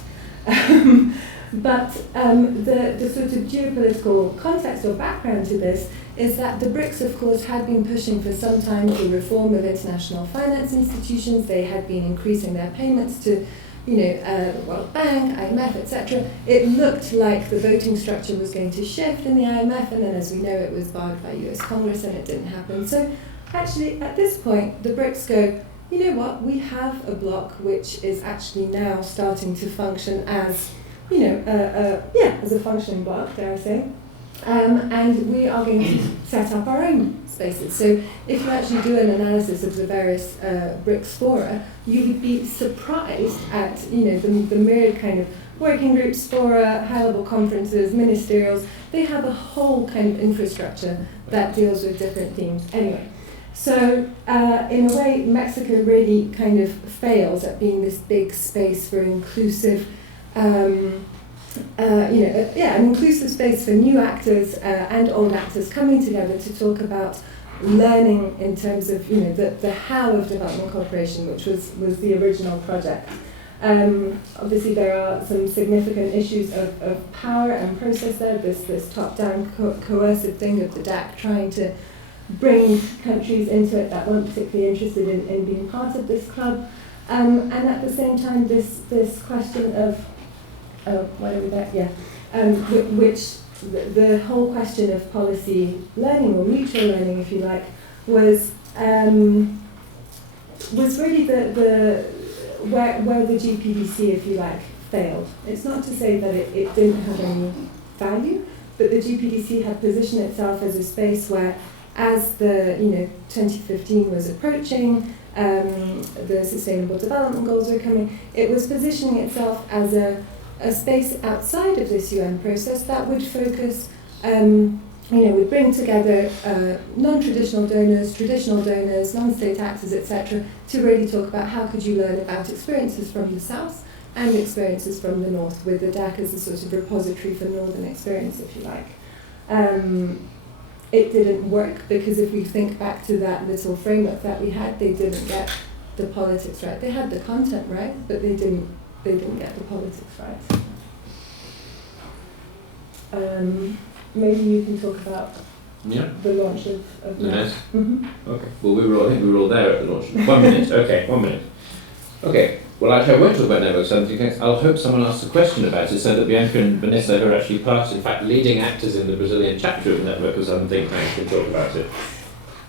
But the sort of geopolitical context or background to this is that the BRICS, of course, had been pushing for some time the reform of international finance institutions. They had been increasing their payments to the World Bank, IMF, etc. It looked like the voting structure was going to shift in the IMF, and then as we know it was barred by US Congress and it didn't happen. So actually at this point the BRICS go, you know what, we have a bloc which is actually now starting to function as, as a functioning bloc, dare I say, and we are going to set up our own spaces. So if you actually do an analysis of the various BRICS fora, you would be surprised at the myriad kind of working groups, fora, high-level conferences, ministerials. They have a whole kind of infrastructure that deals with different themes. Anyway, so in a way, Mexico really kind of fails at being this big space for inclusive, an inclusive space for new actors and old actors coming together to talk about learning in terms of the how of development cooperation, which was the original project. Obviously there are some significant issues of power and process there, this top-down coercive thing of the DAC trying to bring countries into it that weren't particularly interested in being part of this club, and at the same time this question of which the whole question of policy learning or mutual learning, if you like, was really where the GPDC, if you like, failed. It's not to say that it didn't have any value, but the GPDC had positioned itself as a space where, as the 2015 was approaching, the Sustainable Development Goals were coming, it was positioning itself as a space outside of this UN process that would focus, would bring together non-traditional donors, traditional donors, non-state actors, etc., to really talk about how could you learn about experiences from the South and experiences from the North, with the DAC as a sort of repository for Northern experience, if you like. It didn't work because if we think back to that little framework that we had, they didn't get the politics right. They had the content right, but they didn't get the politics right. maybe you can talk about Yeah. the launch of The Neto. Nest? Mhm. Okay. Well, I think we were all there at the launch. 1 minute. Okay, 1 minute. Okay. Well, actually, I won't talk about network southern think tanks. I'll hope someone asks a question about it so that Bianca and Vanessa, who are actually part, in fact, leading actors in the Brazilian chapter of the Network of Southern Think Tanks, can talk about it.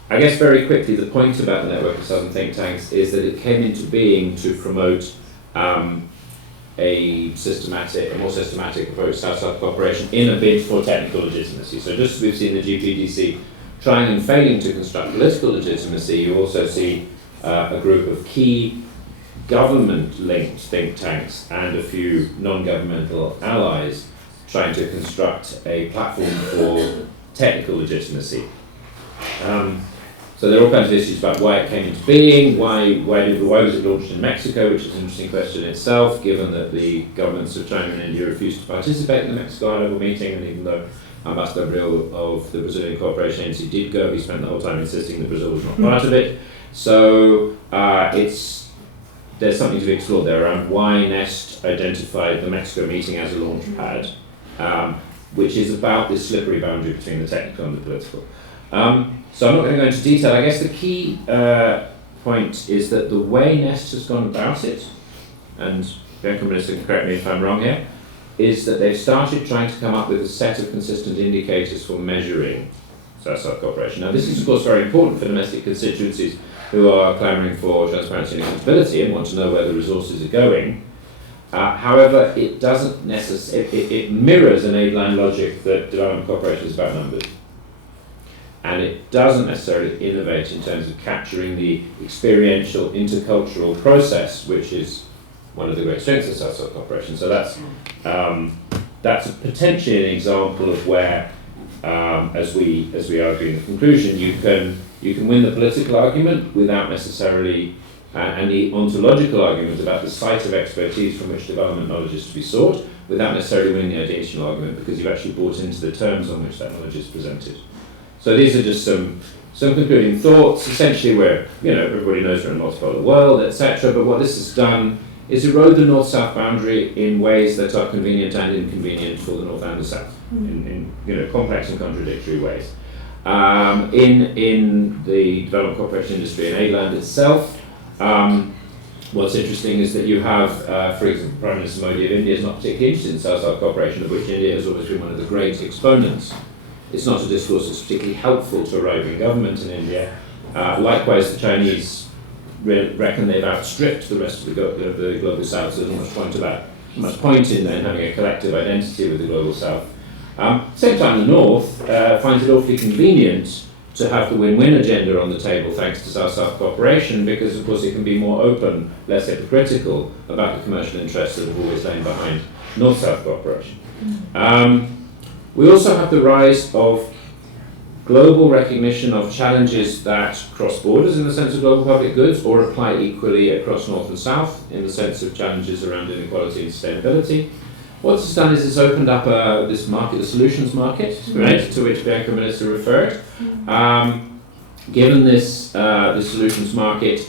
I guess very quickly, the point about the Network of Southern Think Tanks is that it came into being to promote a more systematic approach to South-South cooperation in a bid for technical legitimacy. So just as we've seen the GPDC trying and failing to construct political legitimacy, you also see a group of key government-linked think tanks and a few non-governmental allies trying to construct a platform for technical legitimacy. So there are all kinds of issues about why it came into being, why was it launched in Mexico, which is an interesting question in itself, given that the governments of China and India refused to participate in the Mexico high-level meeting, and even though Ambassador Abril of the Brazilian Cooperation Agency did go, he spent the whole time insisting that Brazil was not part of it. So there's something to be explored there around why Nest identified the Mexico meeting as a launch pad, which is about this slippery boundary between the technical and the political. So I'm not going to go into detail. I guess the key point is that the way Nest has gone about it, and Bianca Minister can correct me if I'm wrong here, is that they've started trying to come up with a set of consistent indicators for measuring South-South cooperation. Now this is of course very important for domestic constituencies who are clamouring for transparency and accountability and want to know where the resources are going. However, it doesn't it mirrors an aid-line logic that development cooperation is about numbers. And it doesn't necessarily innovate in terms of capturing the experiential intercultural process, which is one of the great strengths of South-South cooperation. So that's potentially an example of where, as we argue in the conclusion, you can win the political argument without necessarily, and the ontological argument about the site of expertise from which development knowledge is to be sought, without necessarily winning the ideational argument, because you've actually bought into the terms on which that knowledge is presented. So these are just some concluding thoughts. Essentially, where everybody knows we're in a multipolar world, etc. But what this has done is erode the north-south boundary in ways that are convenient and inconvenient for the north and the south, in complex and contradictory ways. In the development cooperation industry in aid-land itself, what's interesting is that you have, for example, Prime Minister Modi of India is not particularly interested in South-South cooperation, of which India has always been one of the great exponents. It's not a discourse that's particularly helpful to a roving government in India. Likewise, the Chinese reckon they've outstripped the rest of the global south, so there's not much point in then having a collective identity with the global south. Same time, the north finds it awfully convenient to have the win-win agenda on the table thanks to South-South cooperation, because of course it can be more open, less hypocritical about the commercial interests that have always lain behind North-South cooperation. We also have the rise of global recognition of challenges that cross borders in the sense of global public goods, or apply equally across North and South in the sense of challenges around inequality and sustainability. What it's done is it's opened up this market, the solutions market, right, to which Bianca Minister referred. Given this the solutions market,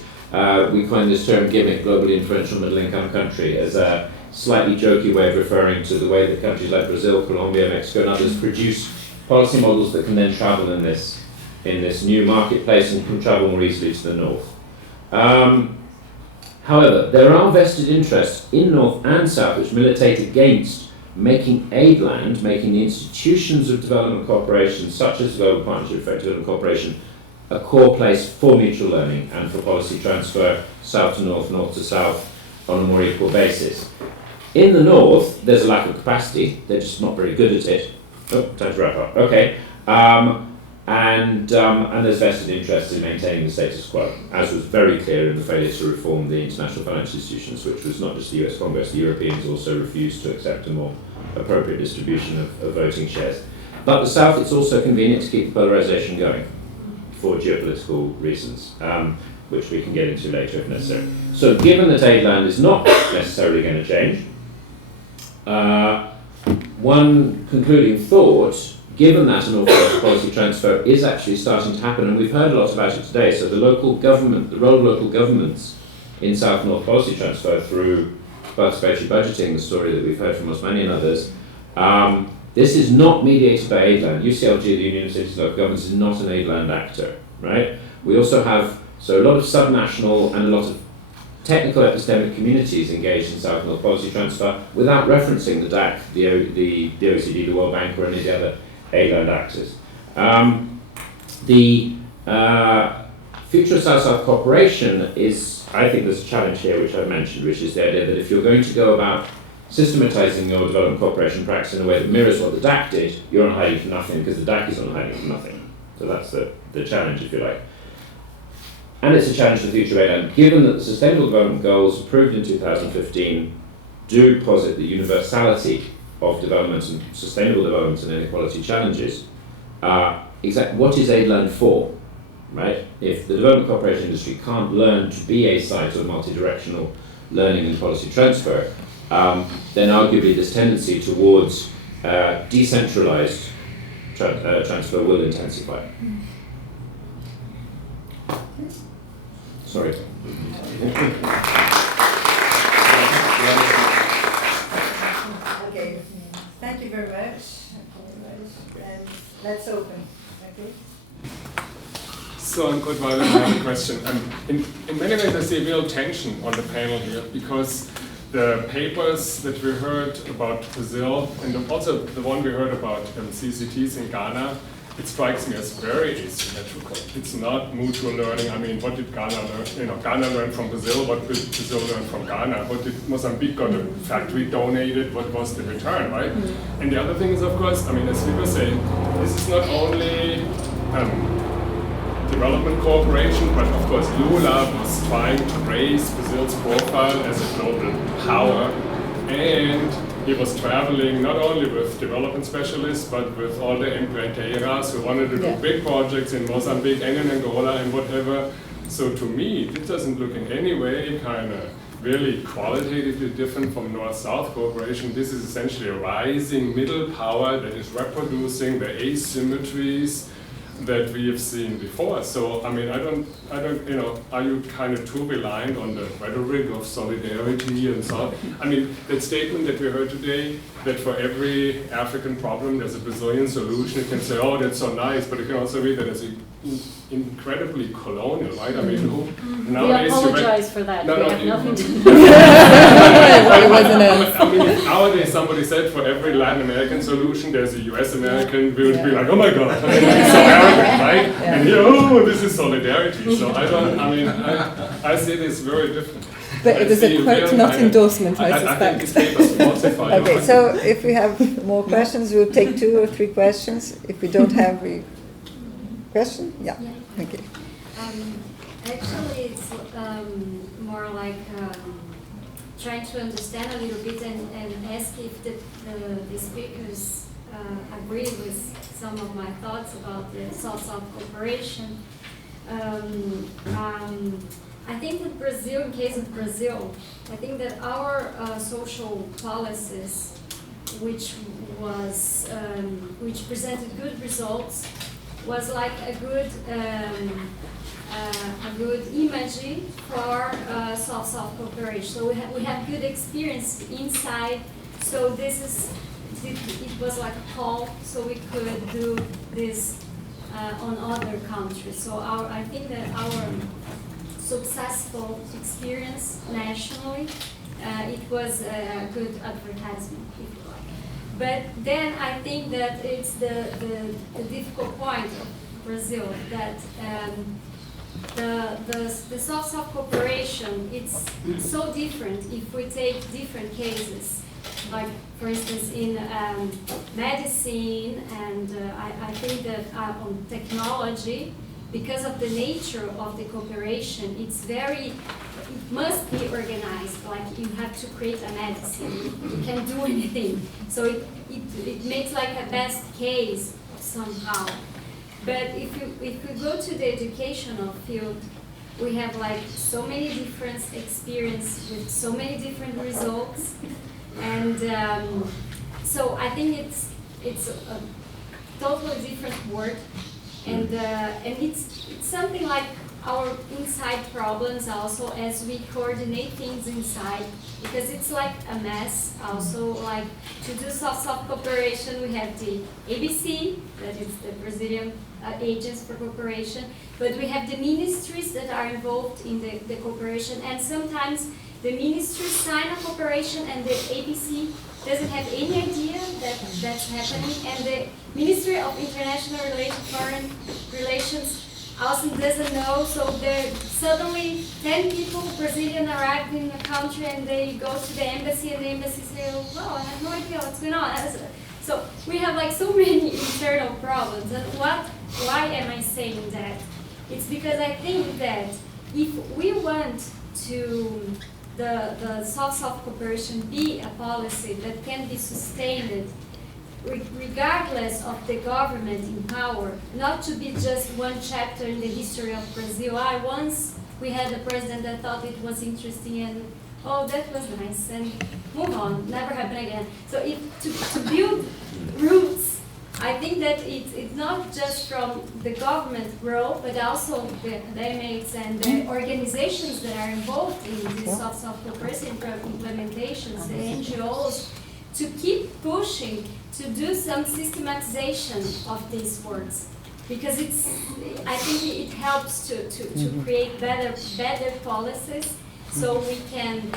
we coin this term gimmick, globally influential middle-income country, as a slightly jokey way of referring to the way that countries like Brazil, Colombia, Mexico and others produce policy models that can then travel in this new marketplace and can travel more easily to the north. However, there are vested interests in North and South which militate against making aid land, making the institutions of development cooperation, such as the Global Partnership for Development Cooperation, a core place for mutual learning and for policy transfer, south to north, north to south, on a more equal basis. In the north, there's a lack of capacity. They're just not very good at it. Oh, time to wrap up. Okay. And there's vested interests in maintaining the status quo, as was very clear in the failure to reform the international financial institutions, which was not just the US Congress, the Europeans also refused to accept a more appropriate distribution of voting shares. But the South, it's also convenient to keep the polarization going for geopolitical reasons, which we can get into later if necessary. So given that aid land is not necessarily going to change, one concluding thought, given that an awful lot of policy transfer is actually starting to happen, and we've heard a lot about it today, so the role of local governments in South-North policy transfer through participatory budgeting, the story that we've heard from Osmani and others, this is not mediated by aidland. UCLG, the Union of Cities and Local Governments, is not an aidland actor, right? We also have a lot of subnational and a lot of technical epistemic communities engaged in South North policy transfer without referencing the DAC, the OECD, the World Bank, or any of the other aidland actors. The future of South-South cooperation is, I think there's a challenge here which I've mentioned, which is the idea that if you're going to go about systematizing your development cooperation practice in a way that mirrors what the DAC did, you're on hiding for nothing because the DAC is on hiding for nothing. So that's the challenge, if you like. And it's a challenge for the future of aidland, given that the Sustainable Development Goals approved in 2015 do posit the universality of development and sustainable development and inequality challenges. What is aidland for, right? If the development cooperation industry can't learn to be a site of multi-directional learning and policy transfer, then arguably this tendency towards decentralized transfer will intensify. Sorry. Okay, thank you very much. And let's open. Okay. So I'm Coelho, I have a question. In many ways I see a real tension on the panel here because the papers that we heard about Brazil and also the one we heard about CCTs in Ghana, it strikes me as very asymmetrical. It's not mutual learning. I mean, what did Ghana learn? Ghana learned from Brazil. What did Brazil learn from Ghana? What did Mozambique got a factory donated? What was the return, right? Mm-hmm. And the other thing is, of course, I mean, as we were saying, this is not only development cooperation, but of course Lula was trying to raise Brazil's profile as a global power, and he was traveling not only with development specialists, but with all the empreiteiras who wanted to do big projects in Mozambique and in Angola and whatever. So to me, it doesn't look in any way kind of really qualitatively different from North-South cooperation. This is essentially a rising middle power that is reproducing the asymmetries that we have seen before. So, I mean, I don't, are you kind of too reliant on the rhetoric of solidarity and so on? I mean, that statement that we heard today, that for every African problem there's a Brazilian solution, you can say, oh, that's so nice, but you can also read that as incredibly colonial, right? I mean, nowadays... We apologize for that. No, we have nothing to do. I mean, if nowadays somebody said for every Latin American solution there's a US American, we would be like, oh my God, it's so arrogant, right? Yeah. And here, oh, this is solidarity. So I see this very different. But it was a quote, not endorsement, I suspect. I think this paper's falsified. Okay, so if we have more questions, we'll take 2 or 3 questions. If we don't have a question, yeah. Thank you. Actually, it's more like trying to understand a little bit and ask if the speakers agree with some of my thoughts about the South-South cooperation. I think that Brazil, in case of Brazil, I think that our social policies, which presented good results, was like a good image for South-South cooperation. So we have good experience inside. So it was like a call, so we could do this on other countries. So I think that our successful experience nationally, it was a good advertisement, if you like. But then I think that it's the difficult point of Brazil, that the South-South cooperation, it's so different if we take different cases. Like, for instance, in medicine, and I think that on technology, because of the nature of the cooperation, it must be organized. Like, you have to create a medicine, you can't do anything. So it makes like a best case somehow. But if we go to the educational field, we have like so many different experiences with so many different results. And so I think it's a totally different word, and it's something like our inside problems also as we coordinate things inside, because it's like a mess also. Like to do soft cooperation, we have the ABC, that is the Brazilian Agents for Cooperation, but we have the ministries that are involved in the cooperation, and sometimes the ministries sign a cooperation and the ABC doesn't have any idea that that's happening, and the Ministry of International Relations, Foreign Relations also doesn't know, so there suddenly 10 people, Brazilian, arrived in the country and they go to the embassy and the embassy says, well, I have no idea what's going on. So we have like so many internal problems. And why am I saying that? It's because I think that if we want to the soft cooperation be a policy that can be sustained regardless of the government in power, not to be just one chapter in the history of Brazil. Once we had a president that thought it was interesting and, oh, that was nice, and move on, never happen again. So if to build roots, I think that it's not just from the government role, but also the academics and the organizations that are involved in this soft cooperation implementations, the NGOs, to keep pushing to do some systematization of these words, because I think it helps to create better policies, so we can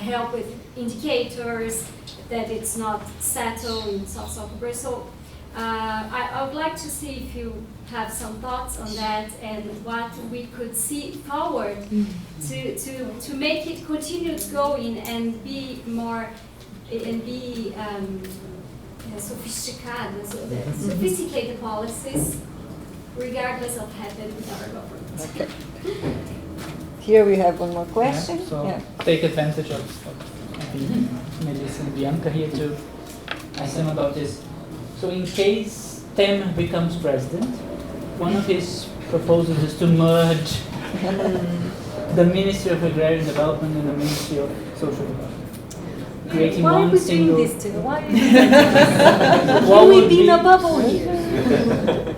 help with indicators that it's not settled in soft cooperation. So I would like to see if you have some thoughts on that and what we could see forward to make it continue going and be more sophisticated policies, regardless of happening with our government. Okay. Here we have one more question. Yeah, so take advantage of Melissa and Bianca here to ask them about this. So in case Temer becomes president, one of his proposals is to merge the Ministry of Agrarian Development and the Ministry of Social Development. Creating Why one are we single. doing this to? Why are we doing this? Can we be in a bubble here?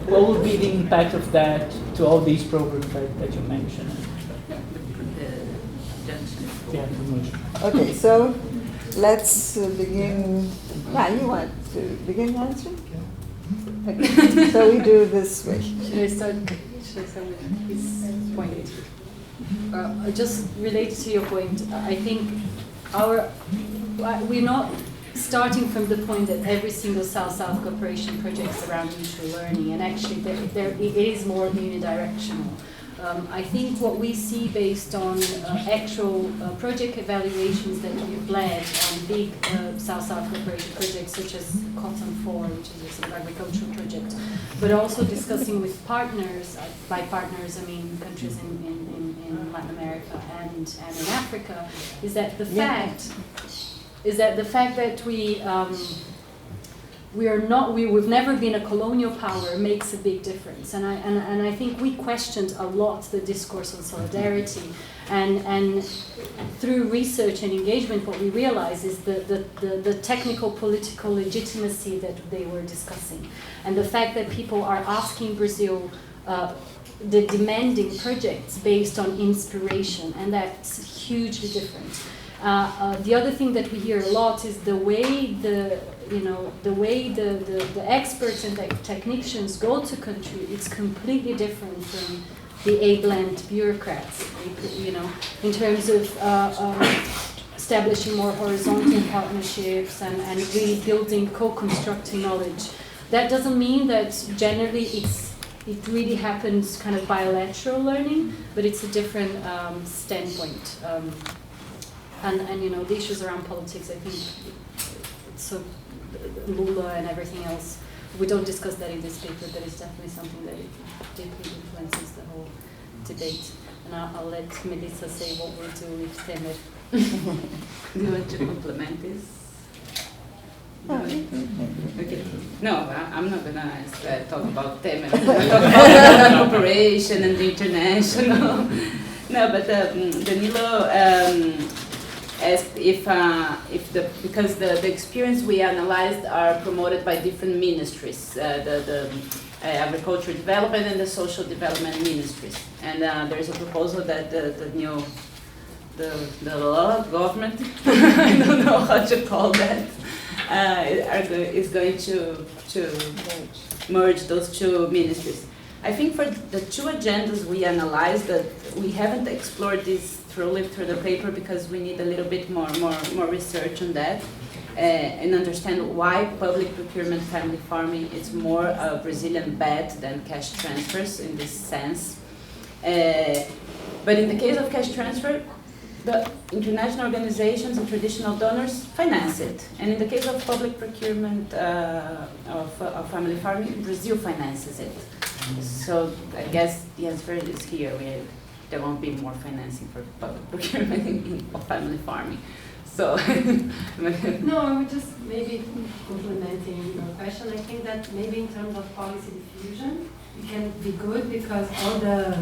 What would be the impact of that to all these programs that you mentioned? Okay, so let's begin. You want to begin answering? Okay. So we do this way. Should I start with his point? Just related to your point, I think we're not starting from the point that every single South-South cooperation project is around mutual learning, and actually it is more unidirectional. I think what we see based on actual project evaluations that we've led on big South-South cooperation projects such as Cotton 4, which is an agricultural project, but also discussing with partners, by partners I mean countries in Latin America and in Africa, is that the fact that we've never been a colonial power makes a big difference, and I think we questioned a lot the discourse on solidarity, and through research and engagement, what we realized is the technical political legitimacy that they were discussing, and the fact that people are asking Brazil. The demanding projects based on inspiration, and that's hugely different. The other thing that we hear a lot is the way the experts and the technicians go to country. It's completely different from the A-blend bureaucrats. In terms of establishing more horizontal partnerships and really building, co-constructing knowledge. That doesn't mean that generally it really happens kind of bilateral learning, but it's a different standpoint. And the issues around politics, I think, so Lula and everything else, we don't discuss that in this paper, but it's definitely something that deeply influences the whole debate. And I'll let Melissa say what we'll do with Temer. Do you want to complement this? Okay. No, I'm not gonna talk about Temer. I'm gonna talk about cooperation and the international. No, but Danilo asked because the experience we analyzed are promoted by different ministries. The agriculture development and the social development ministries. And there's a proposal that the new government, I don't know how to call that, is going to merge those two ministries. I think for the two agendas we analyzed, that we haven't explored this thoroughly through the paper because we need a little bit more research on that and understand why public procurement family farming is more a Brazilian bet than cash transfers in this sense. But in the case of cash transfer, the international organizations and traditional donors finance it. And in the case of public procurement of family farming, Brazil finances it. So I guess the answer is here. There won't be more financing for public procurement of family farming. So no, I would just maybe complementing your question. I think that maybe in terms of policy diffusion, it can be good because all the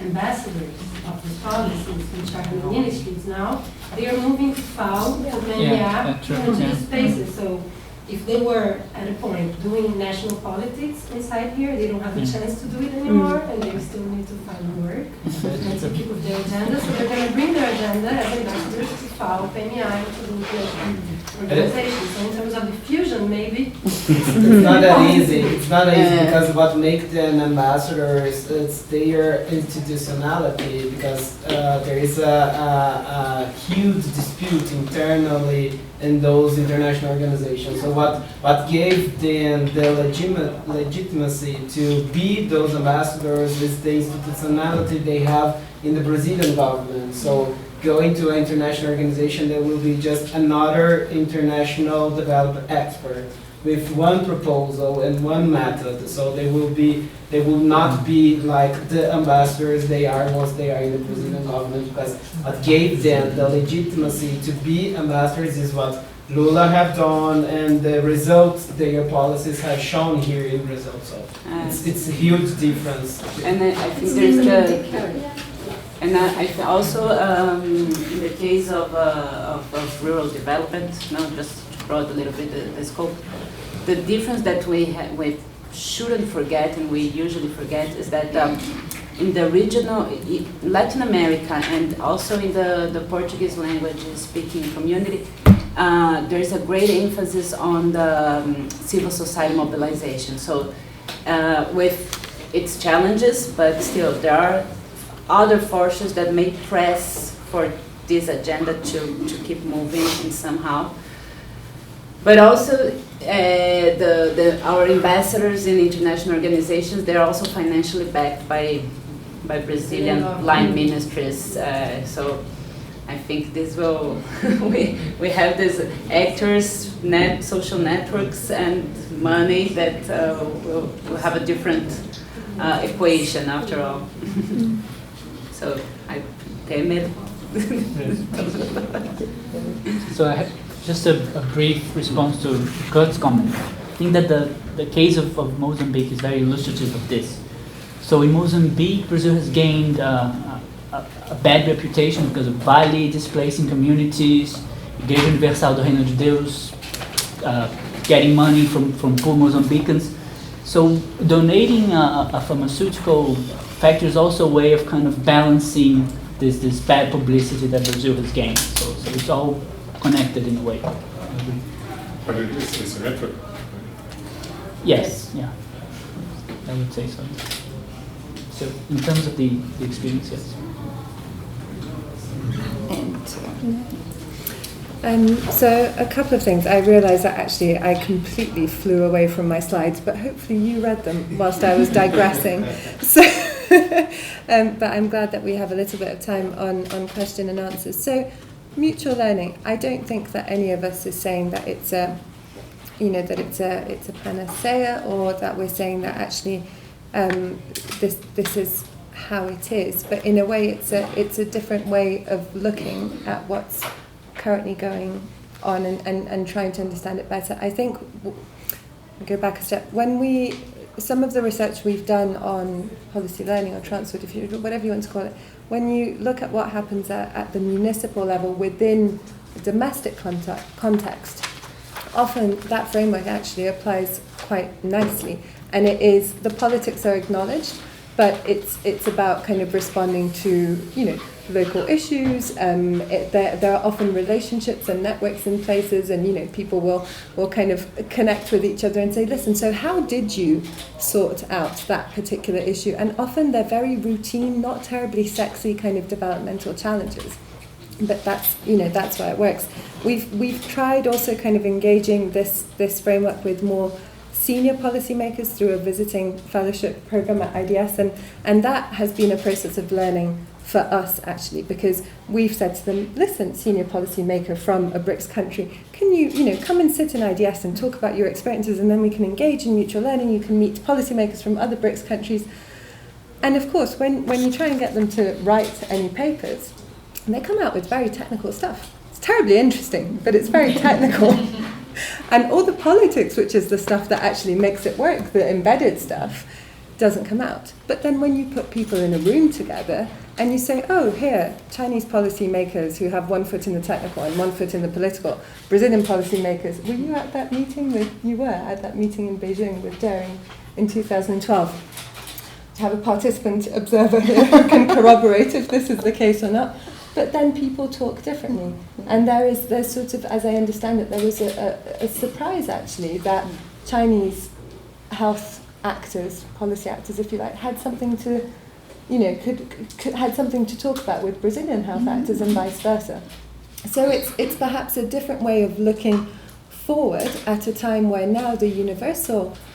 ambassadors of the policies which are in the ministries now, they are moving to FAO, to PMA, to these spaces. So if they were at a point doing national politics inside here, they don't have a chance to do it anymore, and they still need to find work and to keep with their agenda. So they're going to bring their agenda as ambassadors to FAO, PMI, to the organization. So in terms of diffusion, maybe it's not that easy. It's not easy because what makes them ambassadors is their institutionality. Because there is a huge dispute internally in those international organizations. So what gave them the legitimacy to be those ambassadors is the institutionality they have in the Brazilian government. So going to an international organization, there will be just another international development expert with one proposal and one method. So they will not be like the ambassadors they are once they are in the Brazilian government, because what gave them the legitimacy to be ambassadors is what Lula have done, and the results their policies have shown here in Brazil. So it's a huge difference. And I think there's and I also in the case of rural development, just to broaden a little bit the scope, the difference that we shouldn't forget, and we usually forget, is that in the regional Latin America and also in the Portuguese language speaking community, there's a great emphasis on the civil society mobilization. So with its challenges, but still there are other forces that may press for this agenda to keep moving in somehow. But also our ambassadors in international organizations, they're also financially backed by Brazilian line ministries. So I think this will, we have these actors, social networks and money that will have a different equation after all. So I tame it. So I have just a brief response to Kurt's comment. I think that the case of Mozambique is very illustrative of this. So in Mozambique, Brazil has gained a bad reputation because of Vale displacing communities, Igreja Universal do Reino de Deus getting money from poor Mozambicans. So donating a pharmaceutical factory is also a way of kind of balancing this bad publicity that Brazil has gained. So it's all connected in a way. But it is asymmetric. Yes, yeah, I would say so. So in terms of the experience, yes. So a couple of things. I realised that actually I completely flew away from my slides, but hopefully you read them whilst I was digressing. So, but I'm glad that we have a little bit of time on question and answers. So mutual learning. I don't think that any of us is saying that it's a panacea, or that we're saying that actually this is how it is. But in a way, it's a different way of looking at what's currently going on and trying to understand it better. I think I'll go back a step. Some of the research we've done on policy learning or transfer diffusion, whatever you want to call it, when you look at what happens at the municipal level within the domestic context, often that framework actually applies quite nicely. and it is, the politics are acknowledged, but it's about kind of responding to, you know, local issues. There are often relationships and networks in places, and, you know, people will kind of connect with each other and say, listen, so how did you sort out that particular issue? And often they're very routine, not terribly sexy kind of developmental challenges. But that's, you know, that's why it works. We've tried also kind of engaging this framework with more senior policymakers through a visiting fellowship program at IDS, and that has been a process of learning for us, actually, because we've said to them, listen, senior policymaker from a BRICS country, can you come and sit in IDS and talk about your experiences, and then we can engage in mutual learning. You can meet policymakers from other BRICS countries. And of course, when you try and get them to write any papers, they come out with very technical stuff. It's terribly interesting, but it's very technical. And all the politics, which is the stuff that actually makes it work, the embedded stuff, doesn't come out. But then when you put people in a room together and you say, oh, here, Chinese policy makers who have one foot in the technical and one foot in the political, Brazilian policy makers, were you at that meeting? You were at that meeting in Beijing with Daring in 2012. I have a participant observer here who can corroborate if this is the case or not. But then people talk differently. And there's sort of, as I understand it, there was a surprise, actually, that Chinese health actors, policy actors, if you like, had something to, you know, had something to talk about with Brazilian health actors and vice versa. So it's perhaps a different way of looking forward at a time where now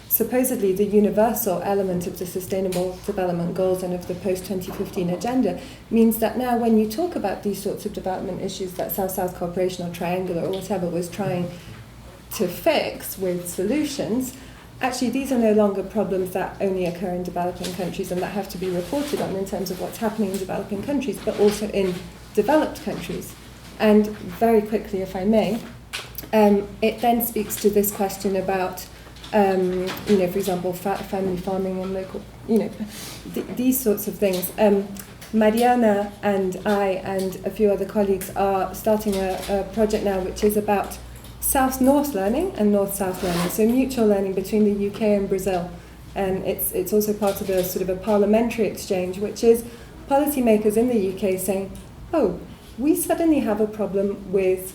supposedly the universal element of the Sustainable Development Goals and of the post-2015 agenda means that now when you talk about these sorts of development issues that South-South cooperation or triangular or whatever was trying to fix with solutions, actually these are no longer problems that only occur in developing countries and that have to be reported on in terms of what's happening in developing countries, but also in developed countries. And very quickly, if I may, it then speaks to this question about for example, family farming and local, these sorts of things. Mariana and I and a few other colleagues are starting a project now which is about South-North learning and North-South learning, so mutual learning between the UK and Brazil. And it's also part of a sort of a parliamentary exchange, which is policymakers in the UK saying, oh, we suddenly have a problem with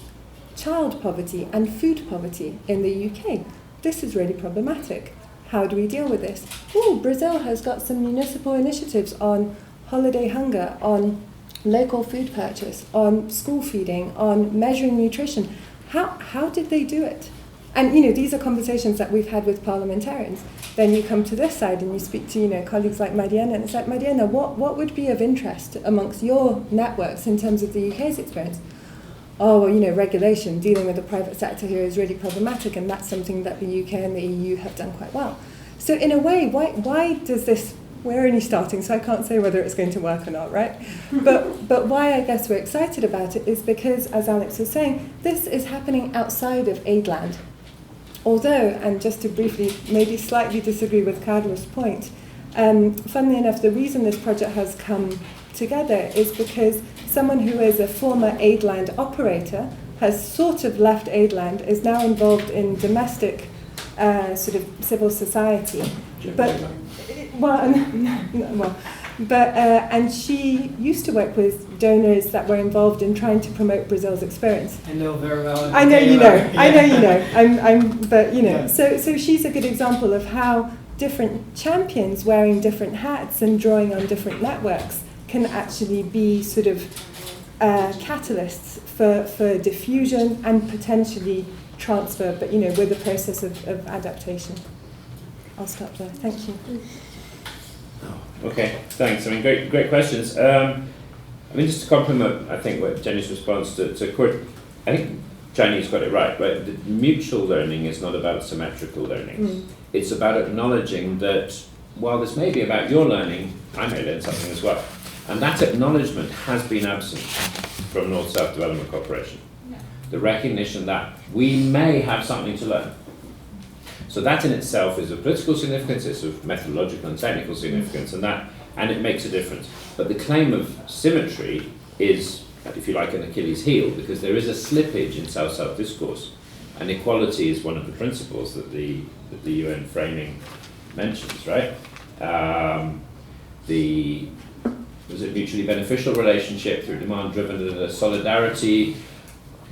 child poverty and food poverty in the UK. This is really problematic. How do we deal with this? Oh, Brazil has got some municipal initiatives on holiday hunger, on local food purchase, on school feeding, on measuring nutrition. How did they do it? And these are conversations that we've had with parliamentarians. Then you come to this side and you speak to colleagues like Mariana, and it's like, Mariana, what would be of interest amongst your networks in terms of the UK's experience? Oh, well, regulation, dealing with the private sector here is really problematic, and that's something that the UK and the EU have done quite well. So in a way, why does this, we're only starting, so I can't say whether it's going to work or not, right? But why I guess we're excited about it is because, as Alex was saying, this is happening outside of aid land. Although, and just to briefly, maybe slightly disagree with Carlos' point, funnily enough, the reason this project has come together is because someone who is a former aid land operator has sort of left aid land, is now involved in domestic sort of civil society. And she used to work with donors that were involved in trying to promote Brazil's experience. I know very well. I know you know. Yeah. I know you know. But Yeah. So she's a good example of how different champions wearing different hats and drawing on different networks can actually be sort of catalysts for diffusion and potentially transfer, but with a process of adaptation. I'll stop there. Thank you. Okay, thanks. Great questions. Just to complement, I think, what Jenny's response to Kurt, I think Chinese got it right? The mutual learning is not about symmetrical learning. It's about acknowledging that while this may be about your learning, I may learn something as well. And that acknowledgement has been absent from North-South Development Cooperation. Yeah. The recognition that we may have something to learn. So that in itself is of political significance, it's of methodological and technical significance, and it makes a difference. But the claim of symmetry is, if you like, an Achilles heel, because there is a slippage in South-South discourse, and equality is one of the principles that the UN framing mentions, right? Was it mutually beneficial relationship through demand-driven and a solidarity?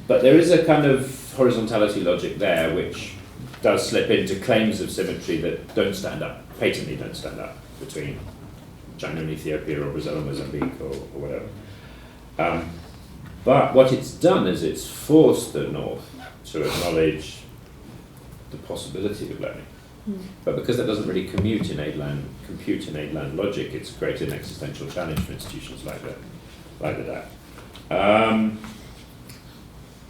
But there is a kind of horizontality logic there which does slip into claims of symmetry that don't stand up, patently don't stand up, between China and Ethiopia or Brazil and Mozambique or whatever. But what it's done is it's forced the North to acknowledge the possibility of learning. But because that doesn't really compute in aid land logic, it's created an existential challenge for institutions like the DAC. A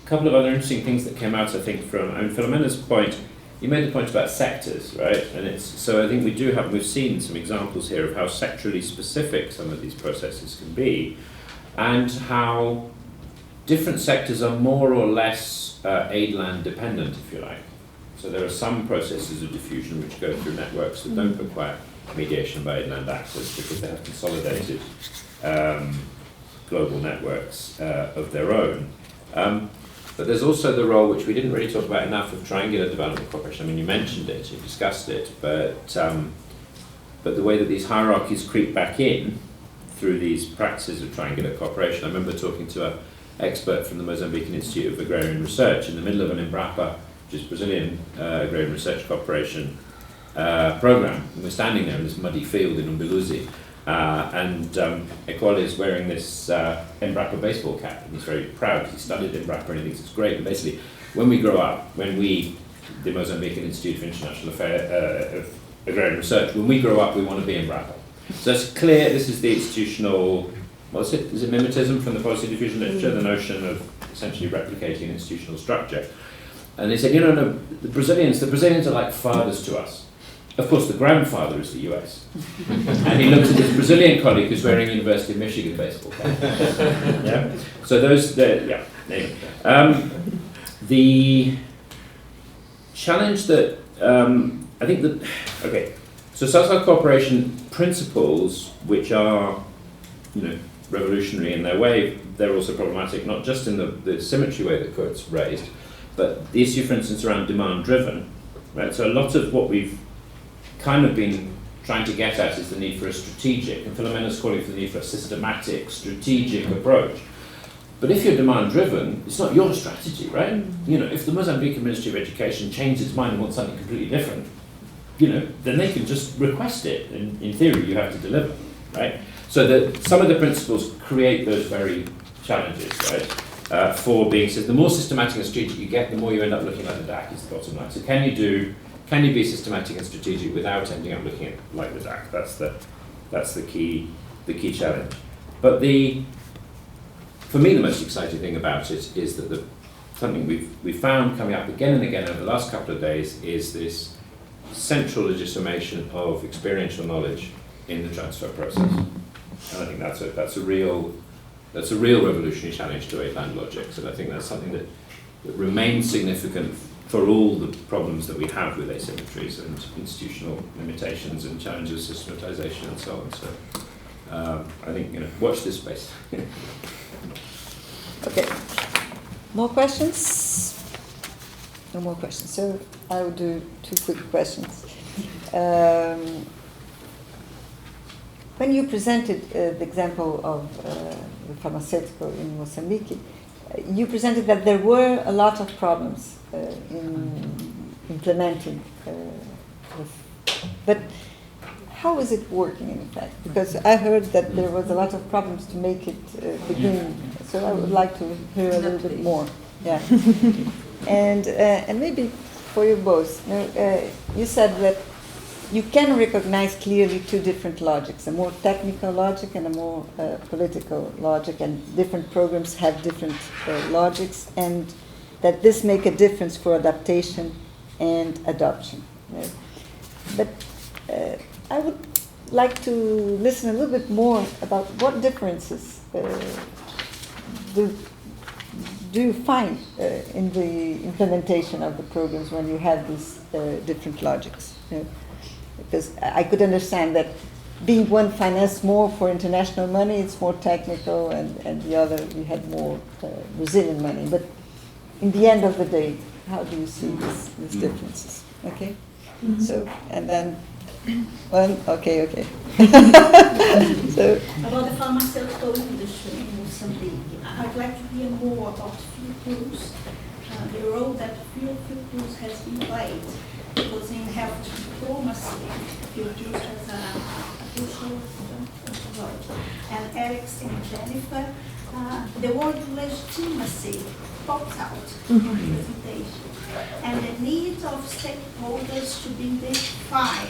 couple of other interesting things that came out, I think, from Philomena's point. You made the point about sectors, right? And so I think we've seen some examples here of how sectorally specific some of these processes can be, and how different sectors are more or less aid land dependent, if you like. So there are some processes of diffusion which go through networks that don't require mediation by aid land actors because they have consolidated global networks of their own. But there's also the role, which we didn't really talk about enough, of triangular development cooperation. I mean, you mentioned it, you discussed it, but the way that these hierarchies creep back in through these practices of triangular cooperation. I remember talking to an expert from the Mozambican Institute of Agrarian Research in the middle of an EMBRAPA, which is Brazilian Agrarian Research Cooperation program. And we're standing there in this muddy field in Umbiluzi, and Coelho is wearing this EMBRAPA baseball cap, and he's very proud. He studied EMBRAPA and he thinks it's great. And basically, when we grow up, the Mozambican Institute for International Agrarian Research, when we grow up, we want to be EMBRAPA. So it's clear this is the institutional, is it mimetism from the policy diffusion literature, the notion of essentially replicating institutional structure. And they said, no, the Brazilians are like fathers to us. Of course, the grandfather is the US. And he looks at his Brazilian colleague who's wearing University of Michigan baseball cap. Yeah? So the challenge that, I think that, so South-South cooperation principles, which are, revolutionary in their way, they're also problematic, not just in the symmetry way that Kurt's raised, but the issue, for instance, around demand-driven, right? So a lot of what we've kind of been trying to get at is the need for a strategic, and Philomena's calling for the need for a systematic, strategic approach. But if you're demand-driven, it's not your strategy, right? If the Mozambique Ministry of Education changes its mind and wants something completely different, then they can just request it. In theory, you have to deliver, right? So that some of the principles create those very challenges, right? For being, so the more systematic and strategic you get, the more you end up looking like the DAC is the bottom line. So can you be systematic and strategic without ending up looking like the DAC? That's the key challenge. But for me, the most exciting thing about it is that something we've found coming up again and again over the last couple of days is this central legitimation of experiential knowledge in the transfer process. And I think that's a real revolutionary challenge to aid land logics, and I think that's something that remains significant for all the problems that we have with asymmetries and institutional limitations and challenges of systematization and so on. So I think, watch this space. Okay. More questions? No more questions. So I will do 2 quick questions. When you presented the example of the pharmaceutical in Mozambique, you presented that there were a lot of problems in implementing but how is it working in fact? Because I heard that there was a lot of problems to make it begin, so I would like to hear a little bit more. Yeah. And maybe for you both, you said that you can recognize clearly 2 different logics, a more technical logic and a more political logic, and different programs have different logics, and that this make a difference for adaptation and adoption. Right? But I would like to listen a little bit more about what differences do you find in the implementation of the programs when you have these different logics. Because I could understand that being one financed more for international money, it's more technical, and the other, we had more Brazilian money. But in the end of the day, how do you see these differences? Okay? Mm-hmm. So, and then Okay. So, about the pharmaceutical industry in Mozambique. I'd like to hear more about field use, the role that field use has been played. Because in health diplomacy, field use has a crucial word. And Alex and Jennifer, the word legitimacy popped out in the presentation. And the need of stakeholders to be identified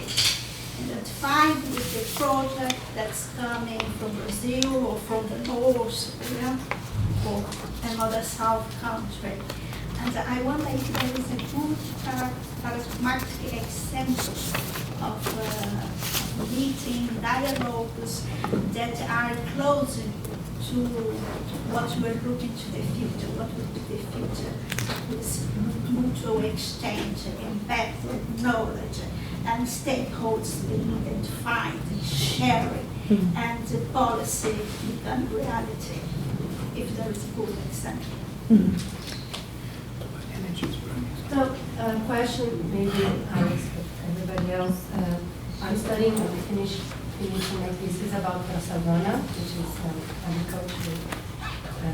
with the project that's coming from Brazil or from the north, or another south country. And I wonder if there is a good paradigmatic example of meeting dialogues that are close to what we're looking to the future, what would be the future with mutual exchange, impact, knowledge, and stakeholders being identified, sharing, and the policy become reality, if there is a good example. So, question, maybe Alex, but everybody else. I'm studying, finishing my thesis about savannah, which is agriculture,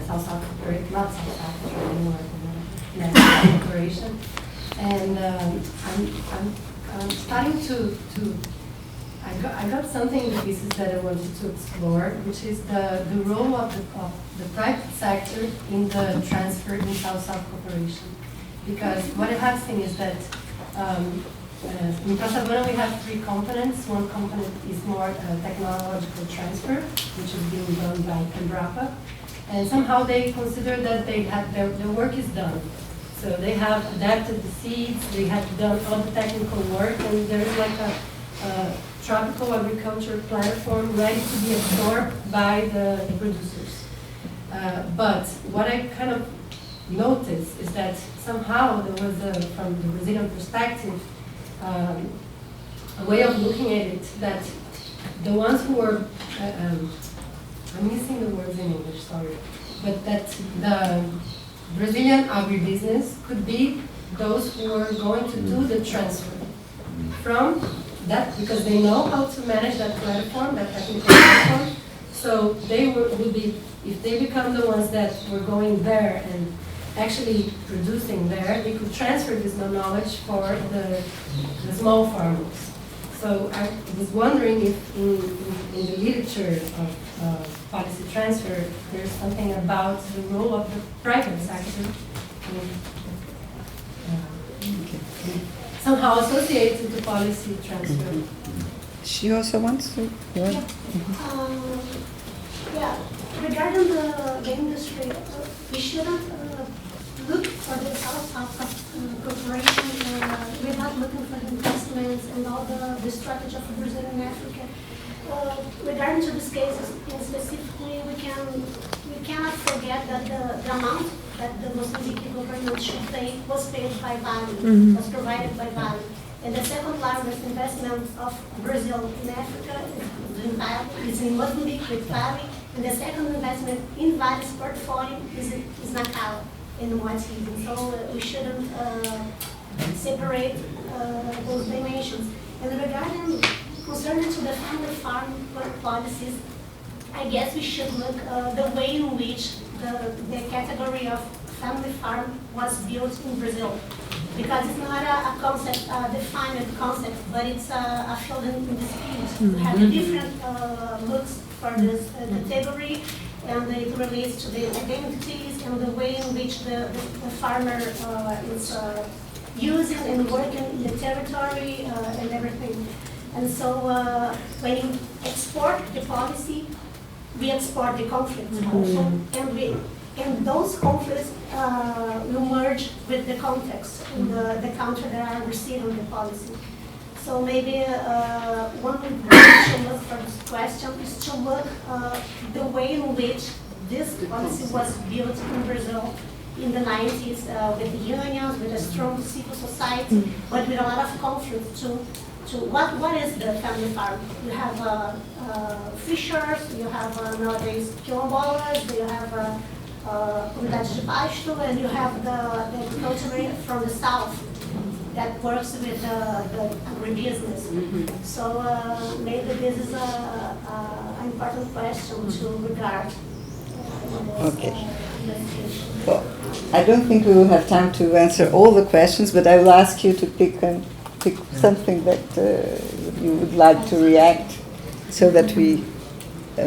South Africa, not South Africa anymore, national operation. And I'm starting to I got something in the thesis that I wanted to explore, which is the role of the private sector in the transfer in South cooperation. Because what I have seen is that in Savannah we have three components. One component is more technological transfer, which is being done by CEBRAP, and somehow they consider that they have their work is done. So they have adapted the seeds, they have done all the technical work, and there is like a tropical agriculture platform ready to be absorbed by the producers. But what I kind of noticed is that somehow there was, from the Brazilian perspective, a way of looking at it that the ones who were, I'm missing the words in English, sorry, but that the Brazilian agribusiness could be those who are going to do the transfer from that, because they know how to manage that platform, that technical platform. So they would be, if they become the ones that were going there and actually producing there, they could transfer this knowledge for the small farmers. So I was wondering if in the literature of policy transfer, there's something about the role of the private sector somehow associated to policy transfer. She also wants to. Yeah. Regarding the industry, we shouldn't look for the South cooperation without looking for the investments and all the strategy of Brazil and Africa. Regarding to these cases, specifically, we cannot forget that the amount that the Mozambique government should pay was paid by Vale, was provided by Vale. And the second largest investment of Brazil in Africa is in Mozambique with Vale, and the second investment in Vale's portfolio is Natal in the White Region. So we shouldn't separate those dimensions. And regarding concerning to the family farm policies, I guess we should look the way in which the category of family farm was built in Brazil. Because it's not a concept, defined concept, but it's a field in dispute. We have different looks for this category, and it relates to the identities and the way in which the farmer is using and working in the territory and everything. And so when you export the policy, we export the conflicts also, and those conflicts will merge with the context in the country that are receiving the policy. So maybe one way to look for this question is to look the way in which this policy was built in Brazil in the 90s with the unions, with a strong civil society, but with a lot of conflict to what is the family farm? You have fishers, you have nowadays quilombolas, you have comunidades de pasto, and you have the agriculture from the south. that works with the agribusiness. So maybe this is an important question to regard. Okay. Well, I don't think we will have time to answer all the questions, but I will ask you to pick something that you would like to react, so that we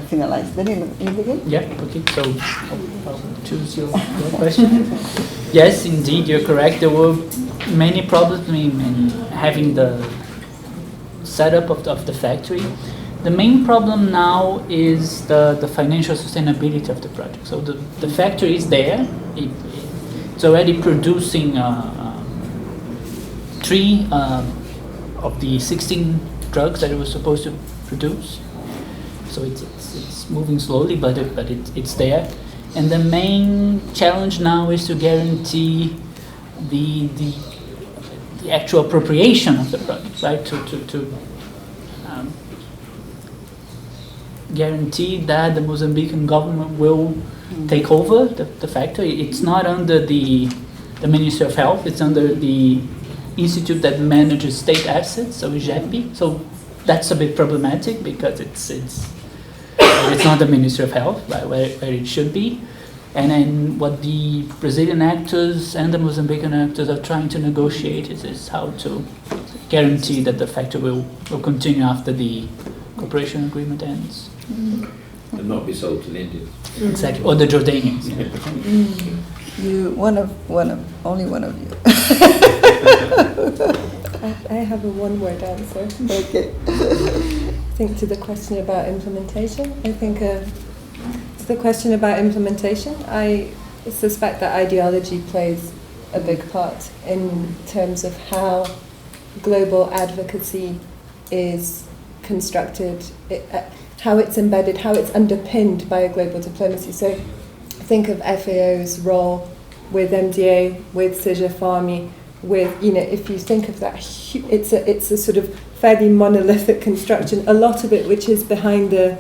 finalize. Danilo, you begin? Yeah, okay, so I'll choose your question. Yes, indeed, you're correct. There were many problems in having the setup of the factory. The main problem now is the financial sustainability of the project. So the factory is there. It's already producing 3 of the 16 drugs that it was supposed to produce. So it's moving slowly, but it's there. And the main challenge now is to guarantee the actual appropriation of the project, right? To guarantee that the Mozambican government will take over the factory. It's not under the Ministry of Health, it's under the institute that manages state assets, so UFABC. So that's a bit problematic because it's not the Ministry of Health, right, where it should be. And then what the Brazilian actors and the Mozambican actors are trying to negotiate is how to guarantee that the factory will continue after the cooperation agreement ends. And not be sold to the Indians. Exactly, or the Jordanians. You, only one of you. I have a one-word answer. Okay. I think to the question about implementation. I think to the question about implementation, I suspect that ideology plays a big part in terms of how global advocacy is constructed, how it's embedded, how it's underpinned by a global diplomacy. So think of FAO's role with MDA, with CEBRAP, with, if you think of that, it's a sort of fairly monolithic construction. A lot of it which is behind the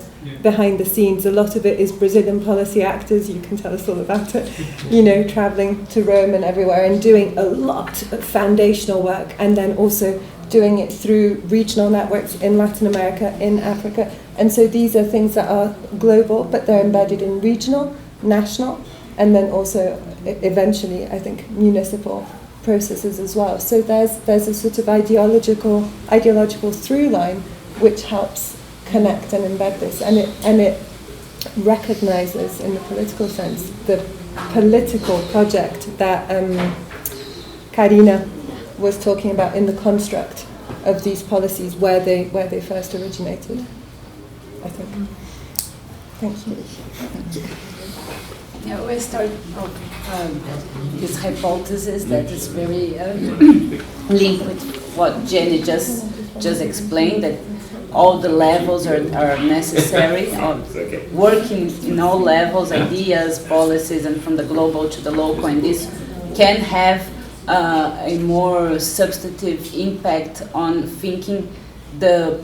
scenes, a lot of it is Brazilian policy actors, you can tell us all about it, travelling to Rome and everywhere and doing a lot of foundational work, and then also doing it through regional networks in Latin America, in Africa. And so these are things that are global, but they're embedded in regional, national, and then also eventually, I think, municipal processes as well. So there's a sort of ideological through line which helps connect and embed this, and it recognizes, in the political sense, the political project that Karina was talking about in the construct of these policies where they first originated, I think. Thank you. Yeah, we start this hypothesis that is very linked with what Jenny just explained, that all the levels are necessary, working in all levels, ideas, policies, and from the global to the local, and this can have a more substantive impact on thinking the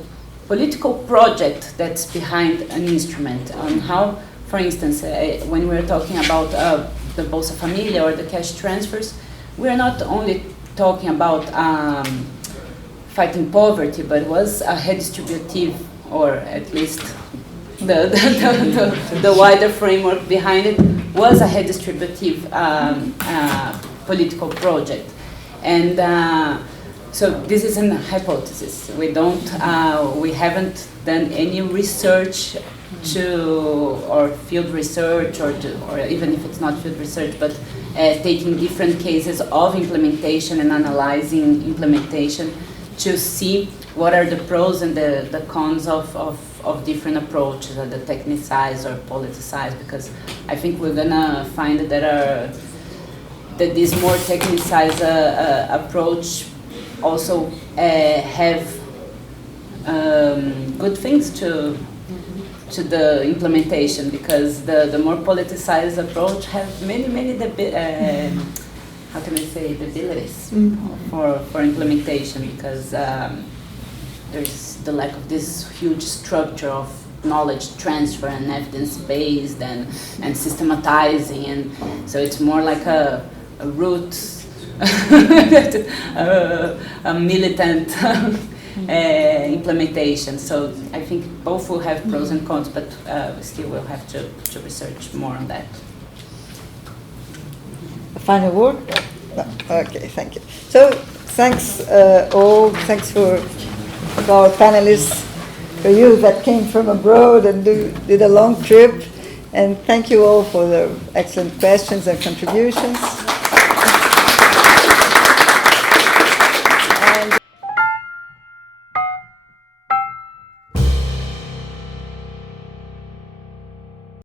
political project that's behind an instrument, on how, for instance, when we're talking about the Bolsa Família or the cash transfers, we're not only talking about fighting poverty, but it was a redistributive, or at least the wider framework behind it was a redistributive political project. And so this is an hypothesis. We haven't done any research or field research, or even if it's not field research, but taking different cases of implementation and analyzing implementation to see what are the pros and the cons of different approaches, the technicized or politicized, because I think we're gonna find that this more technicized approach also have good things to the implementation, because the more politicized approach has many how can I say, debilities for implementation, because there's the lack of this huge structure of knowledge transfer and evidence-based and systematizing, and so it's more like a root a militant implementation. So I think both will have pros and cons, but we still will have to research more on that. A final word? No. Okay, thank you. So thanks all. Thanks for our panelists, for you that came from abroad and did a long trip. And thank you all for the excellent questions and contributions.